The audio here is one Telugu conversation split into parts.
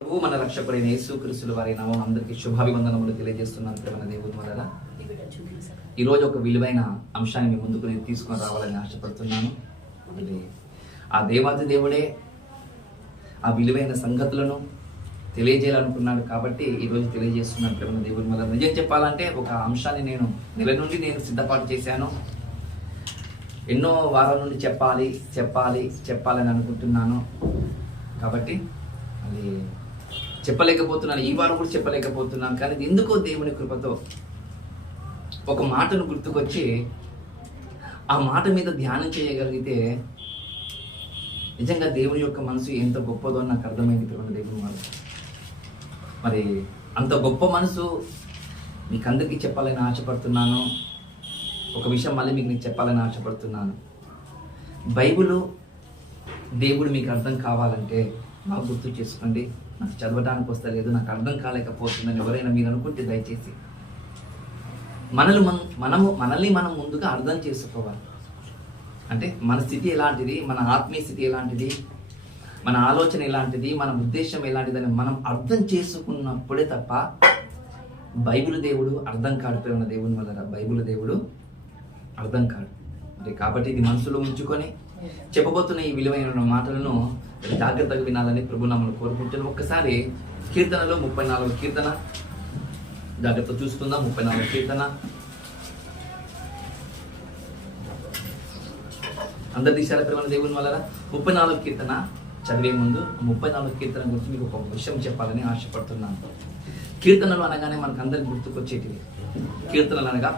ప్రభు మన రక్షకుడైన యేసుక్రీస్తు వారి నామం అందరికీ శుభాభివందనములు తెలియజేస్తున్నాను. ప్రేమ దేవుని వలన ఈరోజు ఒక విలువైన అంశాన్ని మీ ముందుకు నేను తీసుకొని రావాలని ఆశపడుతున్నాను. ఆ దేవాది దేవుడే ఆ విలువైన సంగతులను తెలియజేయాలనుకున్నాడు కాబట్టి ఈరోజు తెలియజేస్తున్నాను. ప్రేమ దేవుని వలన నిజం చెప్పాలంటే ఒక అంశాన్ని నేను నెల నుండి సిద్ధపాటు చేశాను. ఎన్నో వారాల నుండి చెప్పాలని అనుకుంటున్నాను. కాబట్టి అది చెప్పలేకపోతున్నాను. ఈ వారం కూడా చెప్పలేకపోతున్నాను. కానీ ఎందుకో దేవుని కృపతో ఒక మాటను గుర్తుకొచ్చి ఆ మాట మీద ధ్యానం చేయగలిగితే నిజంగా దేవుని యొక్క మనసు ఎంత గొప్పదో నాకు అర్థమైంది. దేవుని వల్ల మరి అంత గొప్ప మనసు మీకు అందరికీ చెప్పాలని ఆశపడుతున్నాను. ఒక విషయం మళ్ళీ మీకు చెప్పాలని ఆశపడుతున్నాను. బైబిలు దేవుడు మీకు అర్థం కావాలంటే నాకు గుర్తు చేసుకోండి. నాకు చదవడానికి వస్తలేదు, నాకు అర్థం కాలేకపోతుందని ఎవరైనా మీరు అనుకుంటే దయచేసి మనల్ని మనం ముందుగా అర్థం చేసుకోవాలి. అంటే మన స్థితి ఎలాంటిది, మన ఆత్మీయ స్థితి ఎలాంటిది, మన ఆలోచన ఎలాంటిది, మన ఉద్దేశం ఎలాంటిదని మనం అర్థం చేసుకున్నప్పుడే తప్ప బైబిల్ దేవుడు అర్థం కాడిపోయిన దేవుని వల్ల బైబిల్ దేవుడు అర్థం కాడు. కాబట్టి ఇది మనసులో ఉంచుకొని చెప్పబోతున్న ఈ విలువైన మాటలను జాగ్రత్తగా వినాలని ప్రభు నమ్మను కోరుకుంటున్నాను. ఒక్కసారి కీర్తనలో 34వ కీర్తన జాగ్రత్త చూసుకుందాం. 34వ కీర్తన అందరి దిశాల ప్రేమ దేవుని వల్ల 34వ కీర్తన చదివే ముందు 34వ కీర్తన గురించి మీకు ఒక విషయం చెప్పాలని ఆశపడుతున్నాను. కీర్తనలు అనగానే మనకు అందరికి గుర్తుకొచ్చేటివి. కీర్తనలు అనగా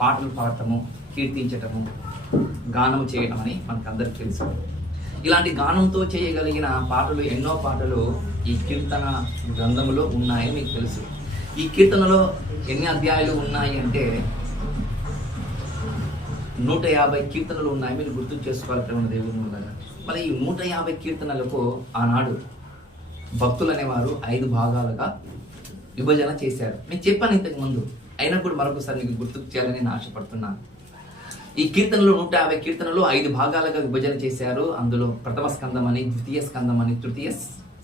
పాటలు పాడటము, కీర్తించటము, గానము చేయటం అని మనకు అందరికి తెలుసు. ఇలాంటి గానంతో చేయగలిగిన పాటలు ఎన్నో పాటలు ఈ కీర్తన గ్రంథములో ఉన్నాయని మీకు తెలుసు. ఈ కీర్తనలో ఎన్ని అధ్యాయాలు ఉన్నాయి అంటే 150 కీర్తనలు ఉన్నాయి. మీరు గుర్తు చేసుకోవాలి ప్రేమ దేవుని వల్ల. మరి ఈ 150 కీర్తనలకు ఆనాడు భక్తులు అనేవారు 5 భాగాలుగా విభజన చేశారు. మీకు చెప్పాను ఇంతకు ముందు, అయినా కూడా మరొకసారి మీకు గుర్తుకు చేయాలని నేను ఆశపడుతున్నాను. ఈ కీర్తనలు 150 కీర్తనలు 5 భాగాలుగా విభజన చేశారు. అందులో ప్రథమ స్కందం అని, ద్వితీయ స్కందం అని, తృతీయ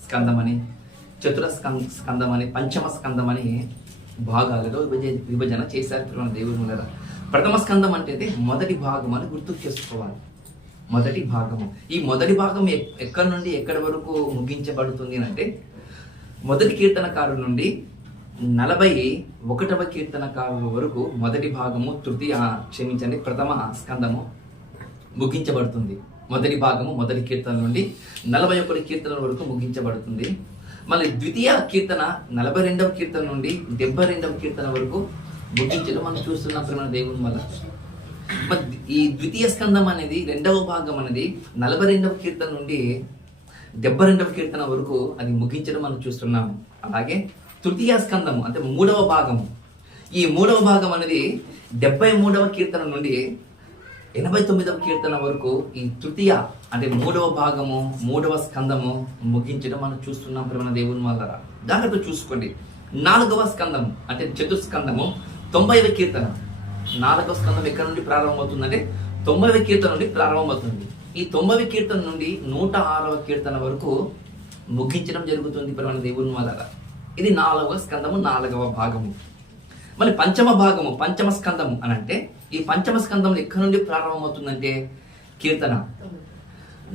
స్కందం అని, చతుర స్కందం అని, పంచమ స్కందం అని భాగాలుగా విభజన చేశారు దేవుని వల్ల. ప్రథమ స్కందం అంటే మొదటి భాగం అని గుర్తు చేసుకోవాలి. మొదటి భాగము. ఈ మొదటి భాగం ఎక్కడి నుండి ఎక్కడి వరకు ముగించబడుతుంది అంటే మొదటి కీర్తనకారు నుండి 41వ కీర్తనకారు వరకు మొదటి భాగము ప్రథమ స్కందము ముగించబడుతుంది. మొదటి భాగము మొదటి కీర్తన నుండి 41 కీర్తనల వరకు ముగించబడుతుంది. మళ్ళీ ద్వితీయ కీర్తన 42వ కీర్తన నుండి 72వ కీర్తన వరకు ముగించడం మనం చూస్తున్నాం ప్రేమ దేవుని వల్ల. ఈ ద్వితీయ స్కందం అనేది 2వ భాగం అనేది 42వ కీర్తన నుండి 72వ కీర్తన వరకు అది ముగించడం మనం చూస్తున్నాము. అలాగే తృతీయ స్కందము అంటే 3వ భాగము, ఈ 3వ భాగం అనేది 73వ కీర్తన నుండి 89వ కీర్తన వరకు ఈ తృతీయ అంటే 3వ భాగము 3వ స్కందము ముగించడం మనం చూస్తున్నాం ప్రేమ దేవుని వల్ల. జాగ్రత్త చూసుకోండి. 4వ స్కందము అంటే చతుస్కందము 90వ కీర్తన. 4వ స్కందం ఎక్కడి నుండి ప్రారంభమవుతుందంటే 90వ కీర్తన నుండి ప్రారంభమవుతుంది. ఈ 90వ కీర్తన నుండి 106వ కీర్తన వరకు ముగించడం జరుగుతుంది ప్రేమ దేవుని వల్ల. ఇది 4వ స్కందము 4వ భాగము. మళ్ళీ పంచమ స్కందము అని అంటే ఈ పంచమ స్కందం ఎక్కడి నుండి ప్రారంభమవుతుందంటే కీర్తన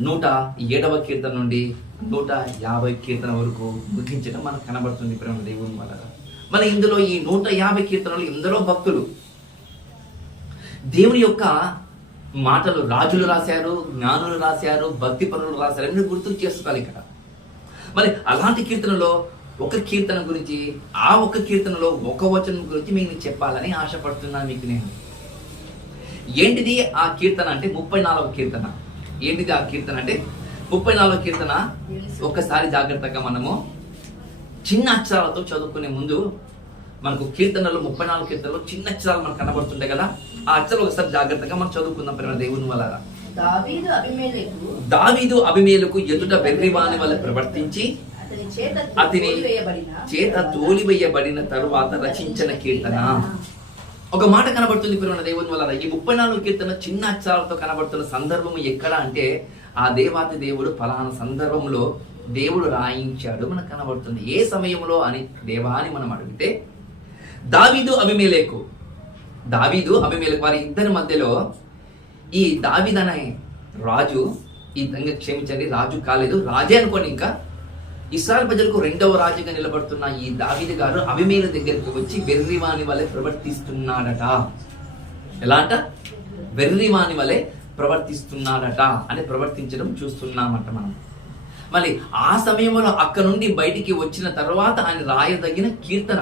107వ కీర్తన నుండి 150 కీర్తన వరకు ముగించడం మనకు కనబడుతుంది ప్రేమ దేవుని వల్ల. మన ఇందులో ఈ 150 కీర్తనలు ఎందరో భక్తులు దేవుని యొక్క మాటలు రాజులు రాశారు, జ్ఞానులు రాశారు, భక్తి పనులు రాశారు. అన్ని గుర్తు చేసుకోవాలి ఇక్కడ. మరి అలాంటి కీర్తనలో ఒక కీర్తన గురించి, ఆ ఒక కీర్తనలో ఒక వచనం గురించి మీకు చెప్పాలని ఆశపడుతున్నాను మీకు నేను. ఏంటిది ఆ కీర్తన అంటే 34వ కీర్తన. ఏంటిది ఆ కీర్తన అంటే 34వ కీర్తన. ఒక్కసారి జాగ్రత్తగా మనము చిన్న అక్షరాలతో చదువుకునే ముందు మనకు కీర్తనలు 34 కీర్తనలు చిన్న అక్షరాలు మనకు కనబడుతుంటాయి కదా, ఆ అక్షరాలు ఒకసారి జాగ్రత్తగా మనం చదువుకుందాం ప్రేమ దేవుని వల్ల. దావీదు అబీమెలెకు ఎదుట వెర్రివాని వల్ల ప్రవర్తించి అతని చేత తోలివేయబడిన తరువాత రచించిన కీర్తన. ఒక మాట కనబడుతుంది ప్రేమ దేవుని వల్ల. ఈ 34 కీర్తన చిన్న అక్షరాలతో కనబడుతున్న సందర్భం ఎక్కడ అంటే ఆ దేవాతి దేవుడు ఫలానా సందర్భంలో దేవుడు రాయించాడు మనకు కనబడుతుంది. ఏ సమయంలో అని దేవా అని మనం అడిగితే దావీదు అబీమెలెకు వారి ఇద్దరి మధ్యలో ఈ దావీదు అనే రాజు, ఈ విధంగా క్షమించండి రాజు కాలేదు, రాజే అనుకోండి, ఇంకా ఇశ్రాయేలు ప్రజలకు రెండవ రాజుగా నిలబడుతున్న ఈ దావీదు గారు అబీమెలెకు దగ్గరికి వచ్చి వెర్రివాని వలె ప్రవర్తిస్తున్నాడట. ఎలా అంట? వెర్రివాని వలె ప్రవర్తిస్తున్నాడట అని ప్రవర్తించడం చూస్తున్నామంట మనం. మళ్ళీ ఆ సమయంలో అక్కడ నుండి బయటికి వచ్చిన తర్వాత ఆయన రాయదగిన కీర్తన.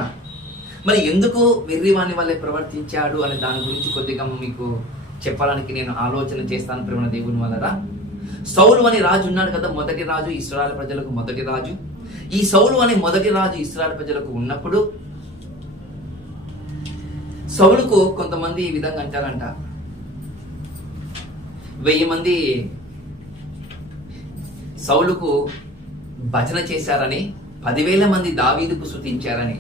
మరి ఎందుకు వెర్రివాని వల్లే ప్రవర్తించాడు అనే దాని గురించి కొద్దిగా మీకు చెప్పడానికి నేను ఆలోచన చేస్తాను ప్రేమ దేవుని వల్ల. సౌలు అనే రాజు ఉన్నాడు కదా, మొదటి రాజు, ఇశ్రాయేలు ప్రజలకు మొదటి రాజు. ఈ సౌలు అనే మొదటి రాజు ఇశ్రాయేలు ప్రజలకు ఉన్నప్పుడు సౌలుకు కొంతమంది ఈ విధంగా అంటారంట, 1000 మంది సౌలుకు భజన చేశారని, 10,000 మంది దావీదుకు స్తుతించారని.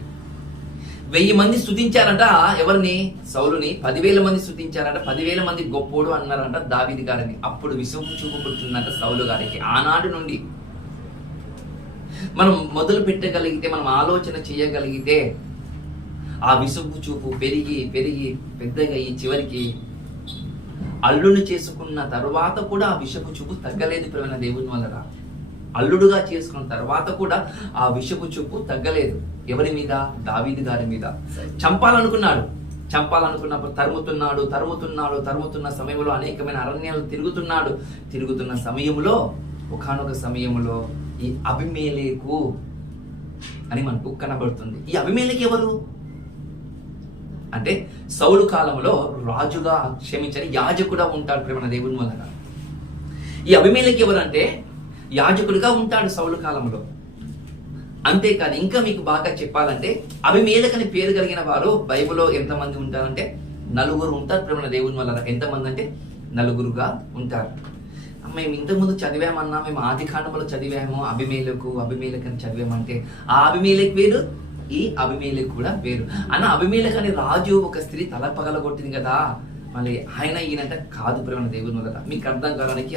1000 మంది స్తుతించారంట ఎవరిని? సౌలుని. 10,000 మంది స్తుతించారంట. 10,000 మంది గొప్పోడు అన్నారంట దావీదు గారిని. అప్పుడు విసుగు చూపుకుంటుందంట సౌలు గారికి. ఆనాడు నుండి మనం మొదలు పెట్టగలిగితే, మనం ఆలోచన చేయగలిగితే ఆ విసుగు చూపు పెరిగి పెరిగి పెద్దగా ఈ చివరికి అల్లుని చేసుకున్న తర్వాత కూడా ఆ విషపు చూపు తగ్గలేదు ప్రేమ దేవుని వల్ల. అల్లుడుగా చేసుకున్న తర్వాత కూడా ఆ విషపు చూపు తగ్గలేదు. ఎవరి మీద? దావీదు గారి మీద. చంపాలనుకున్నప్పుడు తరుముతున్న సమయంలో అనేకమైన అరణ్యాలు తిరుగుతున్న సమయంలో ఒకానొక సమయంలో ఈ అబీమెలెకు అని మనకు కనబడుతుంది. ఈ అబీమెలెకు ఎవరు అంటే సౌలు కాలంలో రాజుగా, క్షమించని యాజకుడా ఉంటాడు ప్రేమ దేవుని వలన. ఈ అబీమెలెకు ఎవరు అంటే యాజకుడిగా ఉంటాడు సౌలు కాలంలో. అంతేకాదు, ఇంకా మీకు బాగా చెప్పాలంటే అబీమెలెకు అని పేరు కలిగిన వారు బైబిల్లో ఎంతమంది ఉంటారంటే 4 ఉంటారు ప్రేమ దేవుని వలన. ఎంతమంది అంటే 4గా ఉంటారు. మేము ఇంతకుముందు చదివామన్నా, మేము ఆది కాండంలో చదివాము అబీమెలెకు అని చదివామంటే ఆ అబీమెలెకు వేరు, ఈ అబీమెలెకు కూడా వేరు. అన్న అబీమెలెకు అనే రాజు ఒక స్త్రీ తల పగలగొట్టింది కదా, మళ్ళీ ఆయన ఈయనంట కాదు ప్రేమ దేవుని వల్ల. మీకు అర్థం కావడానికి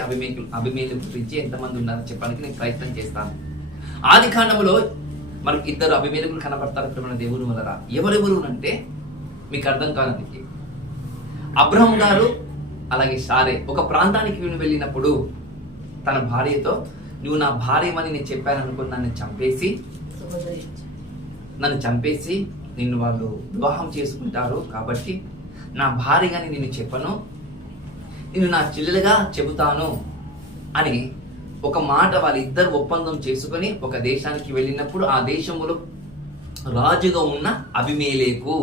అబీమెలెకు గురించి ఎంతమంది ఉన్నారో చెప్పడానికి నేను ప్రయత్నం చేస్తాను. ఆది కాండంలో మనకి 2 అబీమెలెకులు కనబడతారు ప్రేమ దేవుని వల్ల. ఎవరెవరు అంటే మీకు అర్థం కావడానికి, అబ్రహం గారు అలాగే సారే ఒక ప్రాంతానికి వెళ్ళినప్పుడు తన భార్యతో, నువ్వు నా భార్యమని నేను చెప్పాను అనుకుని నన్ను చంపేసి నిన్ను వాళ్ళు వివాహం చేసుకుంటారు, కాబట్టి నా భార్యగాని నిన్ను చెప్పను, నిన్ను నా చెల్లెలుగా చెబుతాను అని ఒక మాట వాళ్ళిద్దరు ఒప్పందం చేసుకుని ఒక దేశానికి వెళ్ళినప్పుడు ఆ దేశంలో రాజుగా ఉన్న అబీమెలెకు,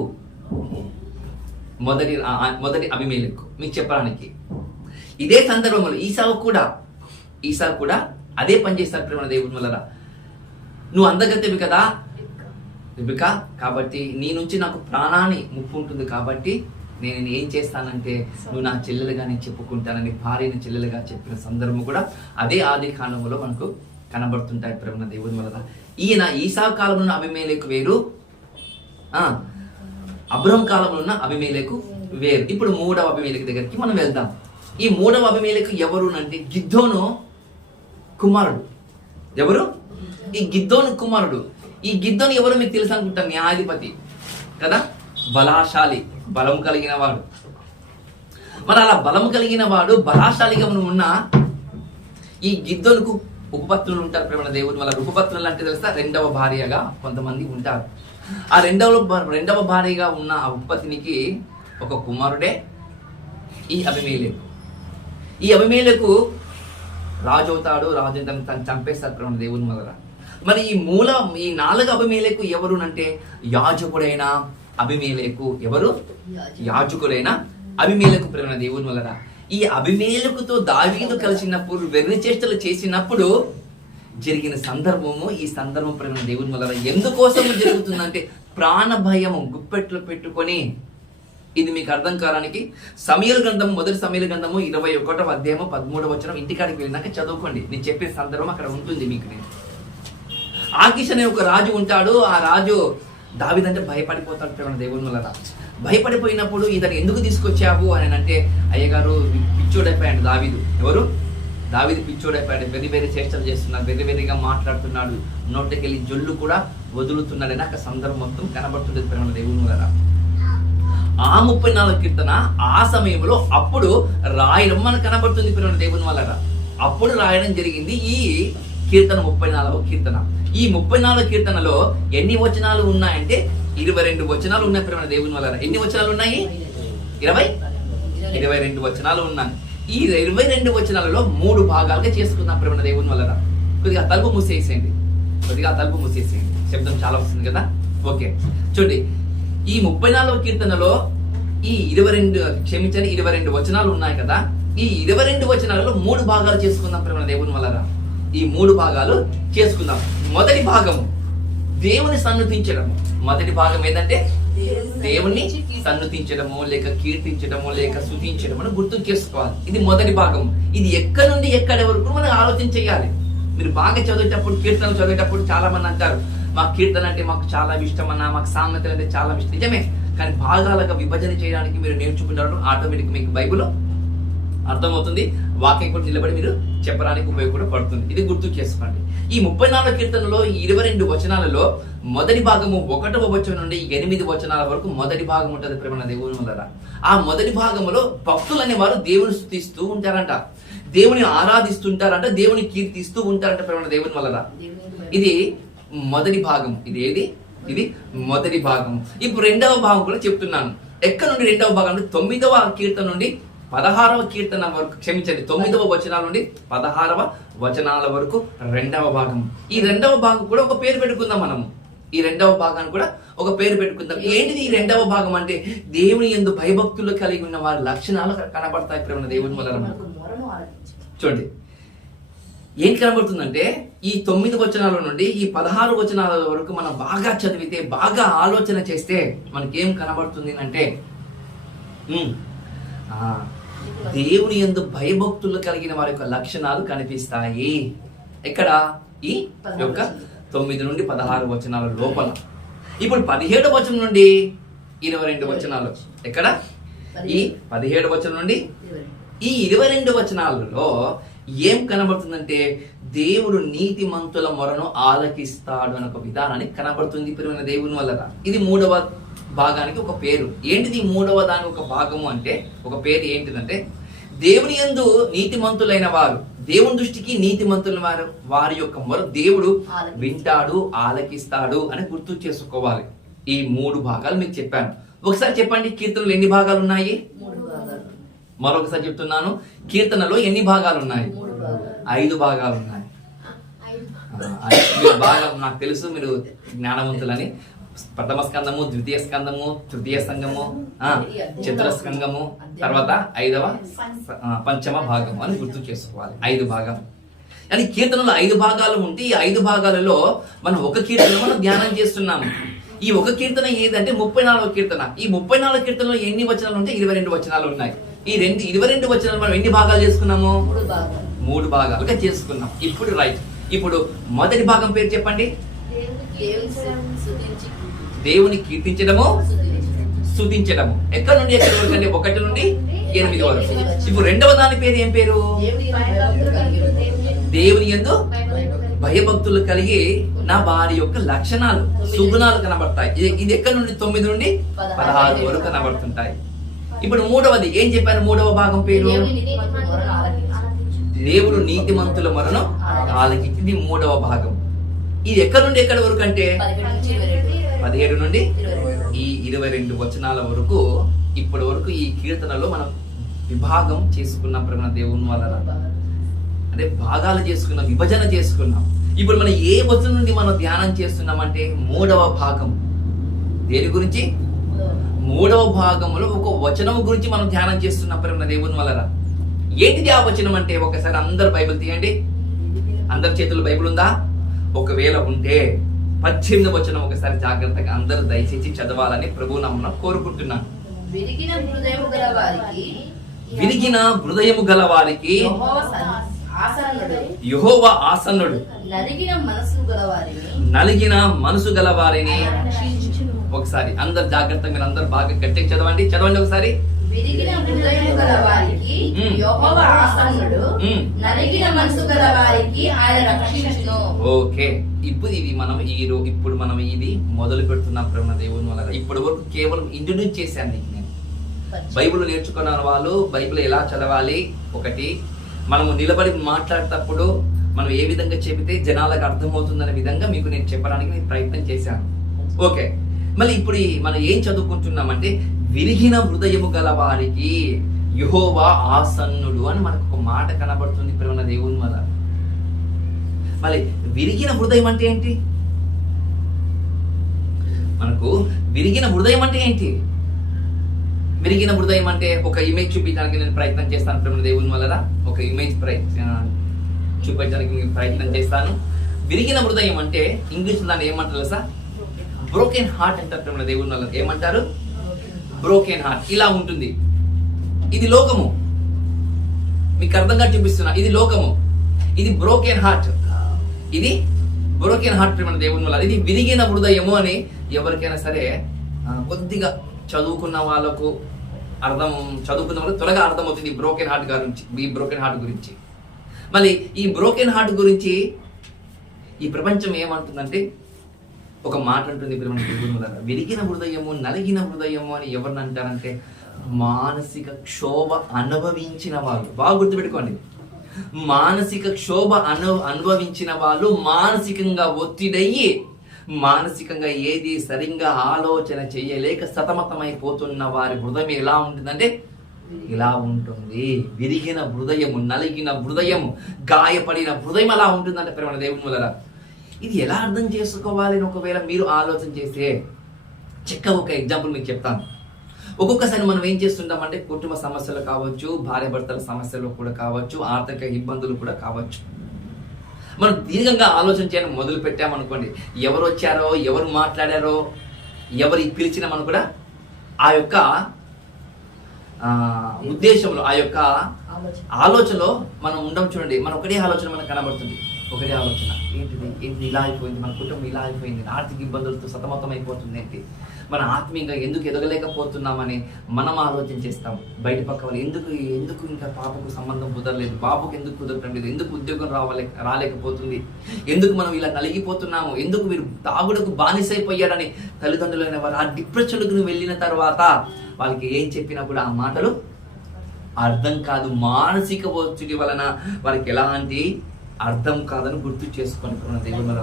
మొదటి అబీమెలెకు మీకు చెప్పడానికి. ఇదే సందర్భంలో ఈసావు కూడా అదే పని చేస్తారు ప్రేమ దేవుని వల్ల. నువ్వు అందగత్తెవి కదా రిబెకా, కాబట్టి నీ నుంచి నాకు ప్రాణాన్ని ముప్పు ఉంటుంది, కాబట్టి నేను ఏం చేస్తానంటే నువ్వు నా చెల్లెలుగా నేను చెప్పుకుంటానని భార్యని చెల్లెలుగా చెప్పిన సందర్భం కూడా అదే ఆది కాండంలో మనకు కనబడుతుంటాయి ప్రేమ దేవుని వల్ల. ఈయన ఈసావు కాలంలో ఉన్న అబీమెలెకు వేరు, అబ్రహం కాలంలో ఉన్న అబీమెలెకు వేరు. ఇప్పుడు 3వ అబీమెలెకు దగ్గరికి మనం వెళ్దాం. ఈ 3వ అబీమెలెకు ఎవరు అంటే గిద్దోను కుమారుడు. ఎవరు? ఈ గిద్దోను కుమారుడు. ఈ గిద్దోను ఎవరు మీకు తెలుసు అనుకుంటాను, న్యాయాధిపతి కదా, బలాశాలి, బలం కలిగిన వాడు. మరి అలా బలం కలిగిన వాడు, బలాశాలిగా ఉన్న ఈ గిద్దోనుకు ఉపపత్నులు ఉంటారు ప్రేమ దేవుని వల్ల. ఉపపత్నులు అంటే తెలుసా? 2వ భార్యగా కొంతమంది ఉంటారు. ఆ రెండవ భార్యగా ఉన్న ఆ ఉపపత్నికి ఒక కుమారుడే ఈ అబీమెలెకు. ఈ అబీమెలెకు రాజు అవుతాడు, రాజు తను చంపేస్తారు ప్రేమ దేవుని వల్ల. మరి ఈ 4 అబీమెలెకు ఎవరు అంటే యాజకుడైన అబీమెలెకు. ఎవరు? యాజకుడైన అబీమెలెకు ప్రేమ దేవుని వల్ల. ఈ అబీమెలెకుతో దావీదు కలిసినప్పుడు, వెర్రి చేష్టలు చేసినప్పుడు జరిగిన సందర్భము, ఈ సందర్భం ప్రేమ దేవుని వల్ల ఎందుకోసం జరుగుతుందంటే ప్రాణ భయము గుప్పెట్లు పెట్టుకొని. ఇది మీకు అర్థం కావడానికి సమయలు గ్రంథము, మొదటి సమయలు గ్రంథము 21వ అధ్యాయము 13వ వచనం ఇంటికాడికి వెళ్ళినాక చదువుకోండి. నేను చెప్పే సందర్భం అక్కడ ఉంటుంది మీకు. నేను ఆకీష్ అనే ఒక రాజు ఉంటాడు. ఆ రాజు దావీదు అంటే భయపడిపోతాడు ప్రేమ దేవుని వల్ల. భయపడిపోయినప్పుడు ఇతను ఎందుకు తీసుకొచ్చావు అని అంటే, అయ్యగారు పిచ్చోడైపోయాడు దావీదు. ఎవరు? దావీదు పిచ్చోడైపోయాడు, వేరే చేష్టలు చేస్తున్నాడు, వేరేగా మాట్లాడుతున్నాడు, నోటికెళ్ళి జొల్లు కూడా వదులుతున్నాడని అక్కడ సందర్భం మొత్తం కనబడుతుండేది ప్రేమ దేవుని వలన. ఆ 34 కీర్తన ఆ సమయంలో అప్పుడు రాయడం మనకు కనబడుతుంది ప్రేమ దేవుని వలన. అప్పుడు రాయడం జరిగింది ఈ కీర్తన 34వ కీర్తన. ఈ 34 కీర్తనలో ఎన్ని వచనాలు ఉన్నాయంటే 22 వచనాలు ఉన్నాయి ప్రేమ దేవుని వలన. ఎన్ని వచనాలు ఉన్నాయి? 22 వచనాలు ఉన్నాయి. ఈ 22 వచనాలలో 3 భాగాలుగా చేసుకున్నాం ప్రేమ దేవుని వలన. కొద్దిగా తలుపు మూసేసేయండి, శబ్దం చాలా వస్తుంది కదా. ఓకే చూడండి, ఈ 34వ కీర్తనలో ఈ 22 వచనాలు ఉన్నాయి కదా. ఈ 22 వచనాలలో 3 భాగాలు చేసుకుందాం ప్రేమ దేవుని వలన. ఈ 3 భాగాలు చేసుకుందాం. మొదటి భాగము దేవుని సన్నుతించడము. మొదటి భాగం ఏదంటే దేవుని సన్నుతించడము, లేక కీర్తించడము, లేక స్తుతించడం అని గుర్తు చేసుకోవాలి. ఇది మొదటి భాగం. ఇది ఎక్కడి నుండి ఎక్కడి వరకు మనం ఆలోచన చేయాలి. మీరు బాగా చదివేటప్పుడు, కీర్తనలు చదివేటప్పుడు చాలా మంది అంటారు, మాకు కీర్తన అంటే మాకు చాలా ఇష్టం అన్నా, మాకు సామెతలు అంటే చాలా ఇష్టం. నిజమే, కానీ భాగాలుగా విభజన చేయడానికి మీరు నేర్చుకుంటారు. ఆటోమేటిక్ మీకు బైబిల్ అర్థమవుతుంది, వాక్యం కూడా నిలబడి మీరు చెప్పడానికి ఉపయోగపడుతుంది. ఇది గుర్తు చేసుకోండి. ఈ 34 కీర్తనలో 22 వచనాలలో మొదటి భాగము 1వ వచనం నుండి 8 వచనాల వరకు మొదటి భాగం ఉంటుంది ప్రేమ దేవుని వలన. ఆ మొదటి భాగంలో భక్తులు అనేవారు దేవుని స్తుతిస్తూ ఉంటారంట, దేవుని ఆరాధిస్తుంటారంట, దేవుని కీర్తిస్తూ ఉంటారంట ప్రేమ దేవుని వలన. ఇది మొదటి భాగం. ఇది మొదటి భాగం. ఇప్పుడు 2వ భాగం కూడా చెప్తున్నాను. ఎక్కడ నుండి 2వ భాగం నుండి 9వ కీర్తన నుండి 16వ కీర్తన వరకు, క్షమించండి, 9వ వచనాల నుండి 16వ వచనాల వరకు 2వ భాగం. ఈ 2వ భాగం కూడా ఒక పేరు పెట్టుకుందాం మనము. ఈ 2వ భాగాన్ని కూడా ఒక పేరు పెట్టుకుందాం. ఏంటిది ఈ 2వ భాగం అంటే? దేవుని యందు భయభక్తులు కలిగి ఉన్న వారి లక్షణాలు కనబడతాయి ప్రేమ దేవుని వలన. చూడండి ఏం కనబడుతుందంటే, ఈ 9 వచనాల నుండి ఈ 16 వచనాల వరకు మనం బాగా చదివితే, బాగా ఆలోచన చేస్తే మనకేం కనబడుతుంది అంటే, దేవుని యందు భయభక్తులు కలిగిన వారి యొక్క లక్షణాలు కనిపిస్తాయి. ఎక్కడ? ఈ యొక్క 9 నుండి 16 వచనాల లోపల. ఇప్పుడు 17 వచనం నుండి 22 వచనాలు. ఎక్కడ? ఈ 17 వచనం నుండి ఈ 22 వచనాలలో ఏం కనబడుతుందంటే, దేవుడు నీతిమంతుల మొరను ఆలకిస్తాడు అనే ఒక విధానాన్ని కనబడుతుంది ప్రియమైన దేవుని వలన. ఇది 3వ భాగానికి ఒక పేరు. ఏంటిది 3వ దానికి ఒక భాగము అంటే, ఒక పేరు ఏంటిదంటే, దేవుని యందు నీతిమంతులైన వారు, దేవుని దృష్టికి నీతిమంతుల వారి యొక్క మొర దేవుడు వింటాడు, ఆలకిస్తాడు అని గుర్తు చేసుకోవాలి. ఈ 3 భాగాలు మీకు చెప్పాను. ఒకసారి చెప్పండి, కీర్తనలు ఎన్ని భాగాలు ఉన్నాయి? మరొకసారి చెప్తున్నాను, కీర్తనలో ఎన్ని భాగాలు ఉన్నాయి? 5 భాగాలు ఉన్నాయి. మీరు బాగా, నాకు తెలుసు మీరు జ్ఞానవంతులని. ప్రథమ స్కందము, ద్వితీయ స్కందము, తృతీయ సంఘము, చతుర స్కందము, తర్వాత 5వ పంచమ భాగము అని గుర్తు చేసుకోవాలి. 5 భాగం అని కీర్తనలో 5 భాగాలు ఉంటే, ఈ 5 భాగాలలో మనం ఒక కీర్తన మనం ధ్యానం చేస్తున్నాము. ఈ ఒక కీర్తన ఏదంటే 34వ కీర్తన. ఈ 34 కీర్తనలో ఎన్ని వచనాలు ఉంటే 22 వచనాలు ఉన్నాయి. ఈ 22 వచనాలు మనం ఎన్ని భాగాలు చేసుకున్నాము? 3 భాగాలుగా చేసుకున్నాం. ఇప్పుడు రైట్, ఇప్పుడు మొదటి భాగం పేరు చెప్పండి. దేవుని కీర్తించడము, స్తుతించడము. ఎక్కడి నుండి ఎక్కడి వరకు అంటే 1 నుండి 8 వరకు. ఇప్పుడు 2వ దాని పేరు ఏం పేరు? దేవుని యందు భయభక్తులు కలిగి నా వారి యొక్క లక్షణాలు, సుగుణాలు కనబడతాయి. ఇది ఎక్కడి నుండి 9 నుండి 16 వరకు కనబడుతుంటాయి. ఇప్పుడు 3వది ఏం చెప్పాను? 3వ భాగం పేరు దేవుడు నీతిమంతుల మొరను ఆలకించి. ఇది 3వ భాగం. ఇది ఎక్కడి నుండి ఎక్కడి వరకు అంటే 17 నుండి ఈ 22 వచనాల వరకు. ఇప్పటి వరకు ఈ కీర్తనలో మనం విభాగం చేసుకున్నాం ప్రేమ దేవుని వలన. అంటే భాగాలు చేసుకున్నాం, విభజన చేసుకున్నాం. ఇప్పుడు మనం ఏ వచనం నుండి మనం ధ్యానం చేస్తున్నామంటే 3వ భాగం. దేని గురించి? 3వ భాగంలో ఒక వచనం గురించి మనం ధ్యానం చేస్తున్నాం ప్రేమ దేవుని వలన. ఏంటిది ఆ వచనం అంటే? ఒకసారి అందరు బైబిల్ తీయండి. అందరి చేతుల్లో బైబిల్ ఉందా? ఒకవేళ ఉంటే 18వ వచనం ఒకసారి జాగ్రత్తగా అందరూ దయచేసి చదవాలని ప్రభు నామమున కోరుకుంటున్నాను. విరిగిన హృదయము గల వారికి యెహోవా ఆసన్నుడు, నలిగిన మనసు గల వారిని. ఒకసారి అందరు జాగ్రత్తగా, మీరు అందరు బాగా గట్టిగా చదవండి ఒకసారి. విరిగిన హృదయం గల వారికి యెహోవా ఆసన్నుడు, నలిగిన మనసు గల వారికి ఆయన రక్షించును. ఓకే, ఇప్పుడు మనం ఇది మొదలు పెడుతున్నాం ప్రేమ దేవుని వల్ల. ఇప్పటి వరకు కేవలం ఇంట్రడ్యూస్ చేశాను నీకు నేను. బైబిల్ నేర్చుకున్న వాళ్ళు బైబిల్ ఎలా చదవాలి, ఒకటి మనము నిలబడి మాట్లాడేటప్పుడు మనం ఏ విధంగా చెబితే జనాలకు అర్థమవుతుందనే విధంగా మీకు నేను చెప్పడానికి నేను ప్రయత్నం చేశాను. ఓకే, మళ్ళీ ఇప్పుడు మనం ఏం చదువుకుంటున్నామంటే విరిగిన హృదయము గల వారికి యెహోవా ఆసన్నుడు అని మనకు ఒక మాట కనబడుతుంది ప్రేమ దేవుని వల్ల. మళ్ళీ విరిగిన హృదయం అంటే ఏంటి? మనకు విరిగిన హృదయం అంటే ఏంటి? విరిగిన హృదయం అంటే ఒక ఇమేజ్ చూపించడానికి నేను ప్రయత్నం చేస్తాను ప్రేమ దేవుని వల్ల. ఒక ఇమేజ్ చూపించడానికి ప్రయత్నం చేస్తాను. విరిగిన హృదయం అంటే ఇంగ్లీష్ దాన్ని ఏమంటారు సార్? బ్రోకెన్ హార్ట్ అంటారు ప్రేమ దేవుని వల్ల. ఏమంటారు? Broken heart. ఇలా ఉంటుంది. ఇది లోకము, మీకు అర్థంగా చూపిస్తున్నా. ఇది లోకము, ఇది బ్రోకెన్ హార్ట్. ఇది బ్రోకెన్ హార్ట్ ప్రేమ దేవుని వల్ల. ఇది విరిగిన హృదయము అని ఎవరికైనా సరే కొద్దిగా చదువుకున్న వాళ్ళకు చదువుకున్న వాళ్ళకి త్వరగా అర్థమవుతుంది ఈ బ్రోకెన్ హార్ట్ గురించి. మళ్ళీ ఈ బ్రోకెన్ హార్ట్ గురించి ఈ ప్రపంచం ఏమంటుందంటే ఒక మాట అంటుంది ప్రేమ దేవుని వల్ల. విరిగిన హృదయము, నలిగిన హృదయము అని ఎవరిని అంటారంటే మానసిక క్షోభ అనుభవించిన వాళ్ళు. బాగా గుర్తుపెట్టుకోండి, మానసిక క్షోభ అనుభవించిన వాళ్ళు, మానసికంగా ఒత్తిడయ్యి మానసికంగా ఏది సరిగ్గా ఆలోచన చేయలేక సతమతమైపోతున్న వారి హృదయం ఎలా ఉంటుందంటే ఇలా ఉంటుంది. విరిగిన హృదయము, నలిగిన హృదయము, గాయపడిన హృదయం అలా ఉంటుందంటే ప్రేమ దేవుని వల్ల. ఇది ఎలా అర్థం చేసుకోవాలి అని ఒకవేళ మీరు ఆలోచన చేస్తే చక్కగా ఒక ఎగ్జాంపుల్ మీకు చెప్తాను. ఒక్కొక్కసారి మనం ఏం చేస్తుంటామంటే కుటుంబ సమస్యలు కావచ్చు, భార్య భర్తల సమస్యలు కూడా కావచ్చు, ఆర్థిక ఇబ్బందులు కూడా కావచ్చు. మనం దీర్ఘంగా ఆలోచన చేయడం మొదలు పెట్టామనుకోండి, ఎవరు వచ్చారో, ఎవరు మాట్లాడారో, ఎవరు పిలిచినా మనం కూడా ఆ యొక్క ఉద్దేశంలో, ఆ యొక్క ఆలోచనలో మనం ఉండం. చూడండి, మన ఒకటే ఆలోచన మనకు కనబడుతుంది. ఒకటే ఆలోచన ఏంటి ఇలా అయిపోయింది, మన కుటుంబం ఇలా అయిపోయింది, ఆర్థిక ఇబ్బందులతో సతమతం అయిపోతుంది ఏంటి, మన ఆత్మీయంగా ఎందుకు ఎదగలేకపోతున్నామని మనం ఆలోచన చేస్తాం. బయట పక్క వాళ్ళు ఎందుకు ఇంకా పాపకు సంబంధం కుదరలేదు, బాబుకు ఎందుకు కుదరటం లేదు, ఎందుకు ఉద్యోగం రాలేకపోతుంది, ఎందుకు మనం ఇలా నలిగిపోతున్నాము, ఎందుకు వీరు తాగుడుకు బానిసైపోయారని తల్లిదండ్రులైన వారు ఆ డిప్రెషన్కు వెళ్ళిన తర్వాత వాళ్ళకి ఏం చెప్పినా కూడా ఆ మాటలు అర్థం కాదు. మానసిక ఒత్తిడి వలన వారికి ఎలాంటి అర్థం కాదని గుర్తు చేసుకొని దేవుని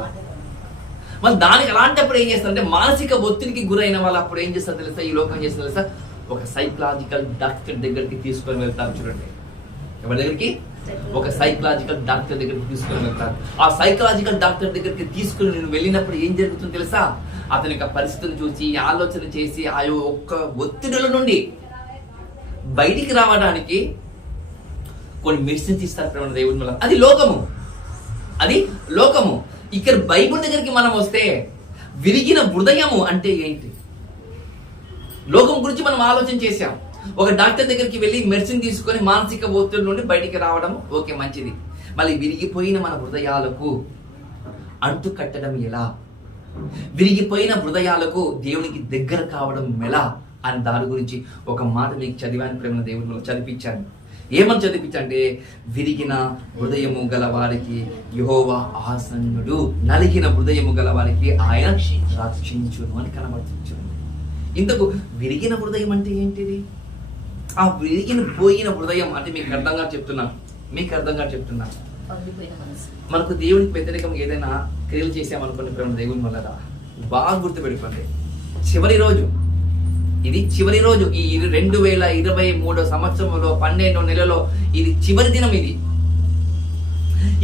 మరి దానికి అలాంటప్పుడు ఏం చేస్తారంటే మానసిక ఒత్తిడికి గురైన వాళ్ళు అప్పుడు ఏం చేస్తారు తెలుసా? ఈ లోకం చేస్తారు తెలుసా? ఒక సైకలాజికల్ డాక్టర్ దగ్గరికి తీసుకొని వెళ్తారు. చూడండి, ఎవరి దగ్గరికి? ఒక సైకలాజికల్ డాక్టర్ దగ్గరికి తీసుకొని వెళ్తారు. ఆ సైకలాజికల్ డాక్టర్ దగ్గరికి తీసుకుని నేను వెళ్ళినప్పుడు ఏం జరుగుతుందో తెలుసా? అతని యొక్క పరిస్థితులు చూసి ఆలోచన చేసి ఆ యొక్క ఒత్తిడుల నుండి బయటికి రావడానికి కొన్ని మెడిసిన్స్ ఇస్తారు ప్రేమ దేవుని వల్ల. అది లోకము. ఇక్కడ బైబిల్ దగ్గరికి మనం వస్తే విరిగిన హృదయము అంటే ఏంటి? లోకం గురించి మనం ఆలోచన చేశాం. ఒక డాక్టర్ దగ్గరికి వెళ్ళి మెడిసిన్ తీసుకొని మానసిక ఒత్తిడి నుండి బయటికి రావడం ఓకే, మంచిది. మళ్ళీ విరిగిపోయిన మన హృదయాలకు అంటు కట్టడం ఎలా? విరిగిపోయిన హృదయాలకు దేవునికి దగ్గర కావడం ఎలా అని దాని గురించి ఒక మాట మీకు చదివాను ప్రేమ దేవుని వల్ల. చదివించాను. ఏమని చదివించంటే విరిగిన హృదయము గల వారికి యెహోవా ఆసన్నుడు, నలిగిన హృదయము గల వారికి ఆయన రక్షించును అని కనబడుతుంది. ఇంతకు విరిగిన హృదయం అంటే ఏంటిది? ఆ పోయిన హృదయం అంటే మీకు అర్థంగా చెప్తున్నా. మనకు దేవునికి వ్యతిరేకంగా ఏదైనా క్రియలు చేసామనుకోండి ప్రేమ దేవుని వల్ల, బాగా గుర్తుపెట్టుకోండి, ఇది చివరి రోజు. ఈ 2023 సంవత్సరంలో 12వ నెలలో ఇది చివరి దినం.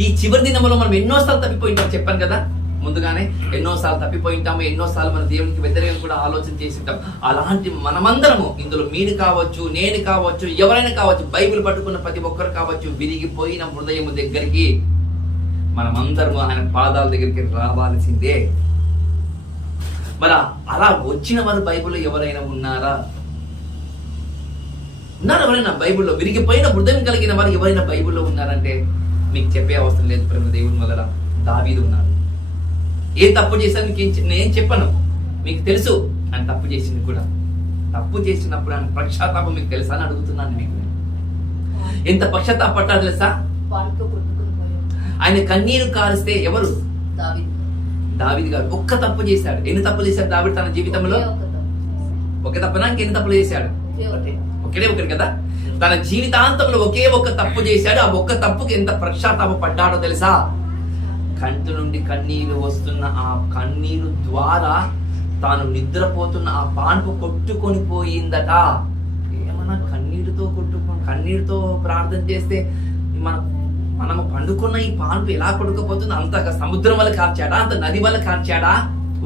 ఈ చివరి దినంలో మనం ఎన్నోసార్లు తప్పిపోయింటాం, చెప్పాను కదా ముందుగానే. ఎన్నోసార్లు తప్పిపోయింటాము, ఎన్నోసార్లు మన దేవునికి వ్యతిరేకంగా కూడా ఆలోచన చేసింటాం. అలాంటి మనమందరము, ఇందులో మీరు కావచ్చు, నేను కావచ్చు, ఎవరైనా కావచ్చు, బైబిల్ పట్టుకున్న ప్రతి ఒక్కరు కావచ్చు, విరిగిపోయిన హృదయము దగ్గరికి మనమందరము ఆయన పాదాల దగ్గరికి రావాల్సిందే. మరి అలా వచ్చిన వారు బైబిల్లో ఎవరైనా ఉన్నారా? ఎవరైనా బైబిల్లో విరిగిపోయిన హృదయం కలిగిన వారు ఎవరైనా బైబిల్లో ఉన్నారంటే మీకు చెప్పే అవసరం లేదు ప్రేమ దేవుని వల్ల. దావీదు ఉన్నాడు. ఏం తప్పు చేశాను నేను చెప్పను, మీకు తెలుసు ఆయన తప్పు చేసింది కూడా. తప్పు చేసినప్పుడు ఆయన పశ్చాత్తాపం మీకు తెలుసా అని అడుగుతున్నాను మీకు. ఎంత పశ్చాత్తాపడ్డాడు తెలుసా? పాలుతో కొట్టుకుని పోయాడు. ఆయన కన్నీరు కారిస్తే ఎవరు? దావీదు. దావీదు గారు ఒక్క తప్పు చేశాడు. ఎన్ని తప్పులు చేశాడు దావీదు తన జీవితంలో? ఒక తప్పునా ఇంకెన్ని తప్పులు చేశాడు? ఒకటే ఒకటి కదా. తన జీవితాంతంలో ఒకే ఒక్క తప్పు చేశాడు. ఆ ఒక్క తప్పుకి ఎంత పశ్చాత్తాప పడ్డాడో తెలుసా? కంటి నుండి కన్నీరు వస్తున్న ఆ కన్నీరు ద్వారా తాను నిద్రపోతున్న ఆ పాన్పు కొట్టుకొని పోయిందట. ఏమన్నా కన్నీరుతో ప్రార్థన చేస్తే మనము పండుకున్న ఈ పాన్పు ఎలా కొట్టుకుపోతుంది? అంత సముద్రం వల్ల కార్చాడా? అంత నది వల్ల కార్చాడా?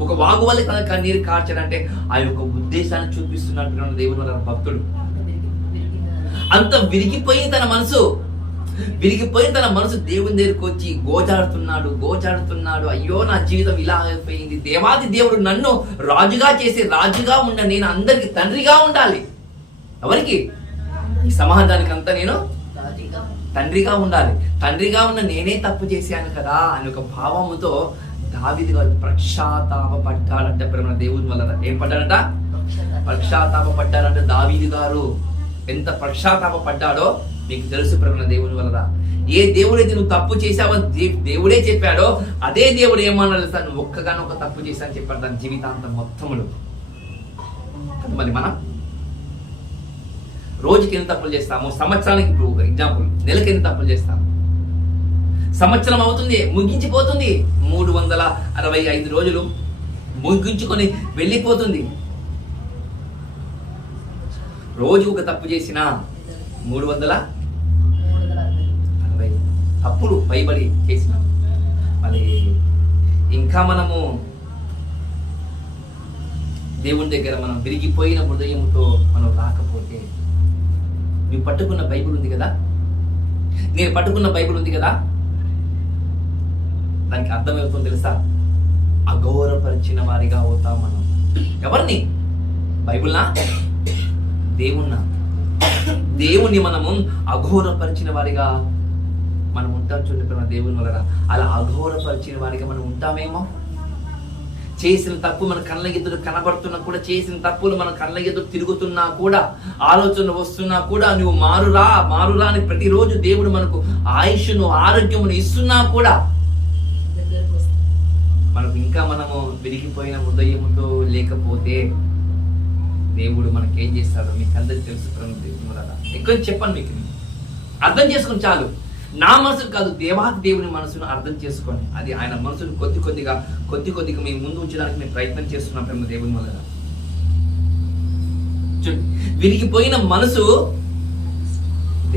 ఒక వాగు వల్ల కన్నీరు కార్చాడంటే ఆ యొక్క ఉద్దేశాన్ని చూపిస్తున్నట్టు దేవుని వల్ల భక్తుడు. అంత విరిగిపోయి తన మనసు దేవుని దగ్గరికి వచ్చి గోచాడుతున్నాడు. అయ్యో నా జీవితం ఇలా అయిపోయింది. దేవాది దేవుడు నన్ను రాజుగా చేసి రాజుగా ఉండాలి. నేను అందరికి తండ్రిగా ఉండాలి. ఎవరికి? ఈ సమాజానికి అంతా నేను తండ్రిగా ఉండాలి. తండ్రిగా ఉన్న నేనే తప్పు చేశాను కదా అని ఒక భావముతో దావీదు గారు పశ్చాత్తాపడ్డాడంట. ప్రేమ దేవుని వల్ల ఏం పడ్డాడంట? పశ్చాత్తాపడ్డాడంట. దావీదు గారు ఎంత పశ్చాత్తాపడ్డాడో మీకు తెలుసు ప్రేమ దేవుని వల్ల. ఏ దేవుడైతే నువ్వు తప్పు చేశావని దేవుడే చెప్పాడో అదే దేవుడు ఏమన్నాడు? నువ్వు ఒక్కగానొక్క తప్పు చేశాను చెప్పాడు తన జీవితాంతం మొత్తములు. మళ్ళీ మనం రోజుకి ఎన్ని తప్పులు చేస్తాము? సంవత్సరానికి ఇప్పుడు ఎగ్జాంపుల్ నెలకి ఎన్ని తప్పులు చేస్తాము? సంవత్సరం అవుతుంది, ముగించిపోతుంది. 365 రోజులు ముగించుకొని వెళ్ళిపోతుంది. రోజు ఒక తప్పు చేసిన 360 తప్పులు పైబడి చేసిన. మరి ఇంకా మనము దేవుని దగ్గర మనం విరిగిపోయిన హృదయంతో మనం రాకపోతే, నువ్వు పట్టుకున్న బైబిల్ ఉంది కదా, నేను పట్టుకున్న బైబిల్ ఉంది కదా, దానికి అర్థం ఏమవుతుందో తెలుసా? అఘోరపరిచిన వారిగా అవుతాం మనం. ఎవరిని? బైబిల్నా? దేవుణ్ణి మనము అఘోరపరిచిన వారిగా మనం ఉంటాం. చూడండి దేవుని వలన అలా అఘోరపరిచిన వారిగా మనం ఉంటామేమో. చేసిన తప్పు మన కళ్ళ ఎదురు కనబడుతున్నా కూడా, చేసిన తప్పులు మన కళ్ళ ఎదురు తిరుగుతున్నా కూడా, ఆలోచన వస్తున్నా కూడా, నువ్వు మారురా అని ప్రతిరోజు దేవుడు మనకు ఆయుష్ను ఆరోగ్యమును ఇస్తున్నా కూడా మనకు ఇంకా మనము విరిగిపోయిన హృదయముతో లేకపోతే దేవుడు మనకి ఏం చేస్తాడో మీకు అందరికి తెలుసు. ఎక్కువ చెప్పండి, మీకు అర్థం చేసుకుని చాలు. నా మనసును కాదు, దేవాది దేవుని మనసును అర్థం చేసుకోండి. అది ఆయన మనసును కొద్ది కొద్దిగా మీ ముందు ఉంచడానికి మేము ప్రయత్నం చేస్తున్నాం ప్రేమ దేవుని వల్ల. విరిగిపోయిన మనసు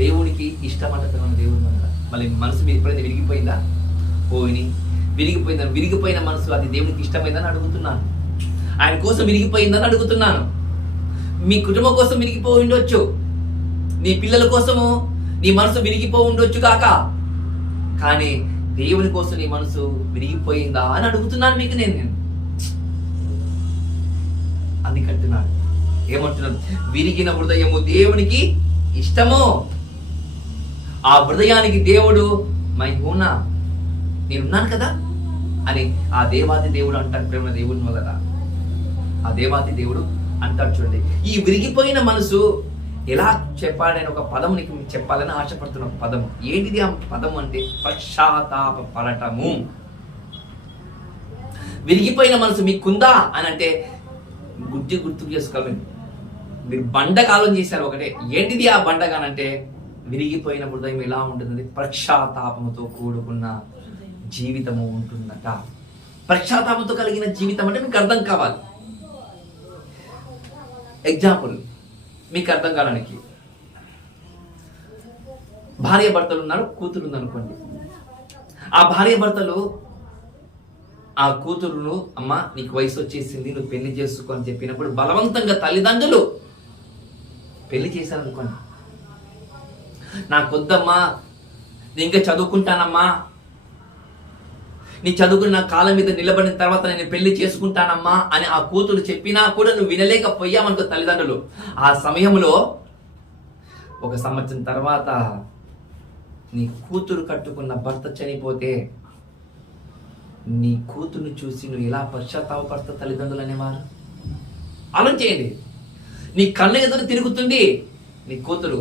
దేవునికి ఇష్టమంట ప్రేమ దేవుని వల్ల. మళ్ళీ మనసు మీద ఎప్పుడైనా విరిగిపోయిందా? విరిగిపోయిన మనసు అది దేవునికి ఇష్టమైందని అడుగుతున్నాను. ఆయన కోసం విరిగిపోయిందని అడుగుతున్నాను. మీ కుటుంబం కోసం విరిగిపోయి ఉండొచ్చు, నీ పిల్లల కోసము నీ మనసు విరిగిపోయి ఉండొచ్చు కాక, కానీ దేవుని కోసం నీ మనసు విరిగిపోయిందా అని అడుగుతున్నాను మీకు నేను. అందుకంటున్నాను, ఏమంటున్నాను? విరిగిన హృదయము దేవునికి ఇష్టము. ఆ హృదయానికి దేవుడు మైహూనా, నేనున్నాను కదా అని ఆ దేవాది దేవుడు అంటాడు ప్రేమ దేవుని వల్ల. ఆ దేవాది దేవుడు అంటాడు. చూడండి, ఈ విరిగిపోయిన మనసు ఎలా చెప్పాలని ఒక పదం నీకు చెప్పాలని ఆశపడుతున్న ఒక పదం. ఏంటిది ఆ పదం అంటే? పశ్చాత్తాపడటము. విరిగిపోయిన మనసు మీకుందా అని అంటే గుర్తుకు చేసుకోవాలి. మీరు బండకాలం చేశారు ఒకటే. ఏంటిది ఆ బండగానంటే విరిగిపోయిన హృదయం ఎలా ఉంటుంది? పశ్చాత్తాపముతో కూడుకున్న జీవితము ఉంటుందట. పశ్చాత్తాపంతో కలిగిన జీవితం అంటే మీకు అర్థం కావాలి. ఎగ్జాంపుల్ మీకు అర్థం కావడానికి, భార్య భర్తలు ఉన్నారు, కూతురు ఉందనుకోండి. ఆ భార్య భర్తలు ఆ కూతురును, అమ్మ నీకు వయసు వచ్చేసింది, నువ్వు పెళ్లి చేసుకో అని చెప్పినప్పుడు బలవంతంగా తల్లిదండ్రులు పెళ్లి చేశారనుకోండి. నాకొద్దమ్మా, నేను ఇంకా చదువుకుంటానమ్మా, నీ చదువుకుని నా కాళ్ళ మీద నిలబడిన తర్వాత నేను పెళ్లి చేసుకుంటానమ్మా అని ఆ కూతురు చెప్పినా కూడా నువ్వు వినలేకపోయామనుకో తల్లిదండ్రులు. ఆ సమయంలో 1 సంవత్సరం తర్వాత నీ కూతురు కట్టుకున్న భర్త చనిపోతే నీ కూతురుని చూసి నువ్వు ఎలా పశ్చాత్తాపడతావు తల్లిదండ్రులు అనేవారు? ఆలోచన చేయండి. నీ కళ్ళ ఎదురు తిరుగుతుంది నీ కూతురు,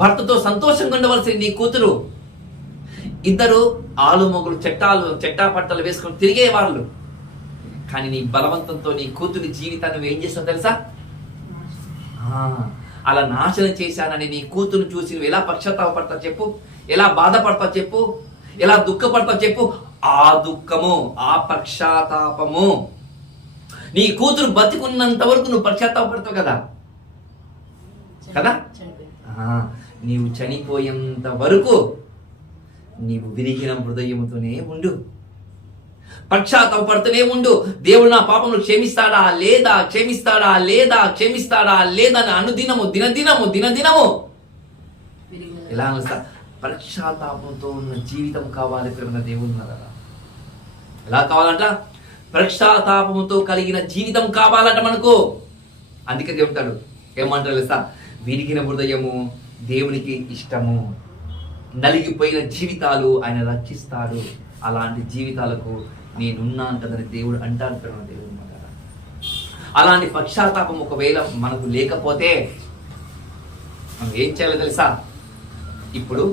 భర్తతో సంతోషంగా ఉండవలసిన నీ కూతురు, ఇద్దరు ఆలు మొగులు చెట్టా పట్టలు వేసుకొని తిరిగే వాళ్ళు. కానీ నీ బలవంతంతో నీ కూతురి జీవితాన్ని నువ్వు ఏం చేస్తావు తెలుసా? అలా నాశనం చేశానని నీ కూతురు చూసి నువ్వు ఎలా పశ్చాత్తాపడతావు చెప్పు? ఎలా బాధపడతావు చెప్పు? ఎలా దుఃఖపడతావు చెప్పు? ఆ దుఃఖము, ఆ పశ్చాత్తాపము, నీ కూతురు బతికున్నంత వరకు నువ్వు పశ్చాత్తాపడతావు కదా కదా. నీవు చనిపోయేంత వరకు నీవు విరిగిన హృదయముతోనే ఉండు, పశ్చాత్తాపడుతూనే ఉండు. దేవుడు నా పాపములు క్షమిస్తాడా లేదా, క్షమిస్తాడా లేదా, క్షమిస్తాడా లేదా అని అనుదినము దినదినము ఎలా అనిస్తా? పశ్చాత్తాపంతో ఉన్న జీవితం కావాలి ప్రేమ దేవుడు. ఎలా కావాలంట? పశ్చాత్తాపముతో కలిగిన జీవితం కావాలంట మనకు. అందుకే దేవుతాడు ఏమంటారు తెలుసా? విరిగిన హృదయము దేవునికి ఇష్టము, నలిగిపోయిన జీవితాలు ఆయన రక్షిస్తాడు. అలాంటి జీవితాలకు నేనున్నా అంటదని దేవుడు అంటాడు ప్రేమ దేవుడు. అలాంటి పశ్చాత్తాపం ఒకవేళ మనకు లేకపోతే మనం ఏం చేయాలో తెలుసా? ఇప్పుడు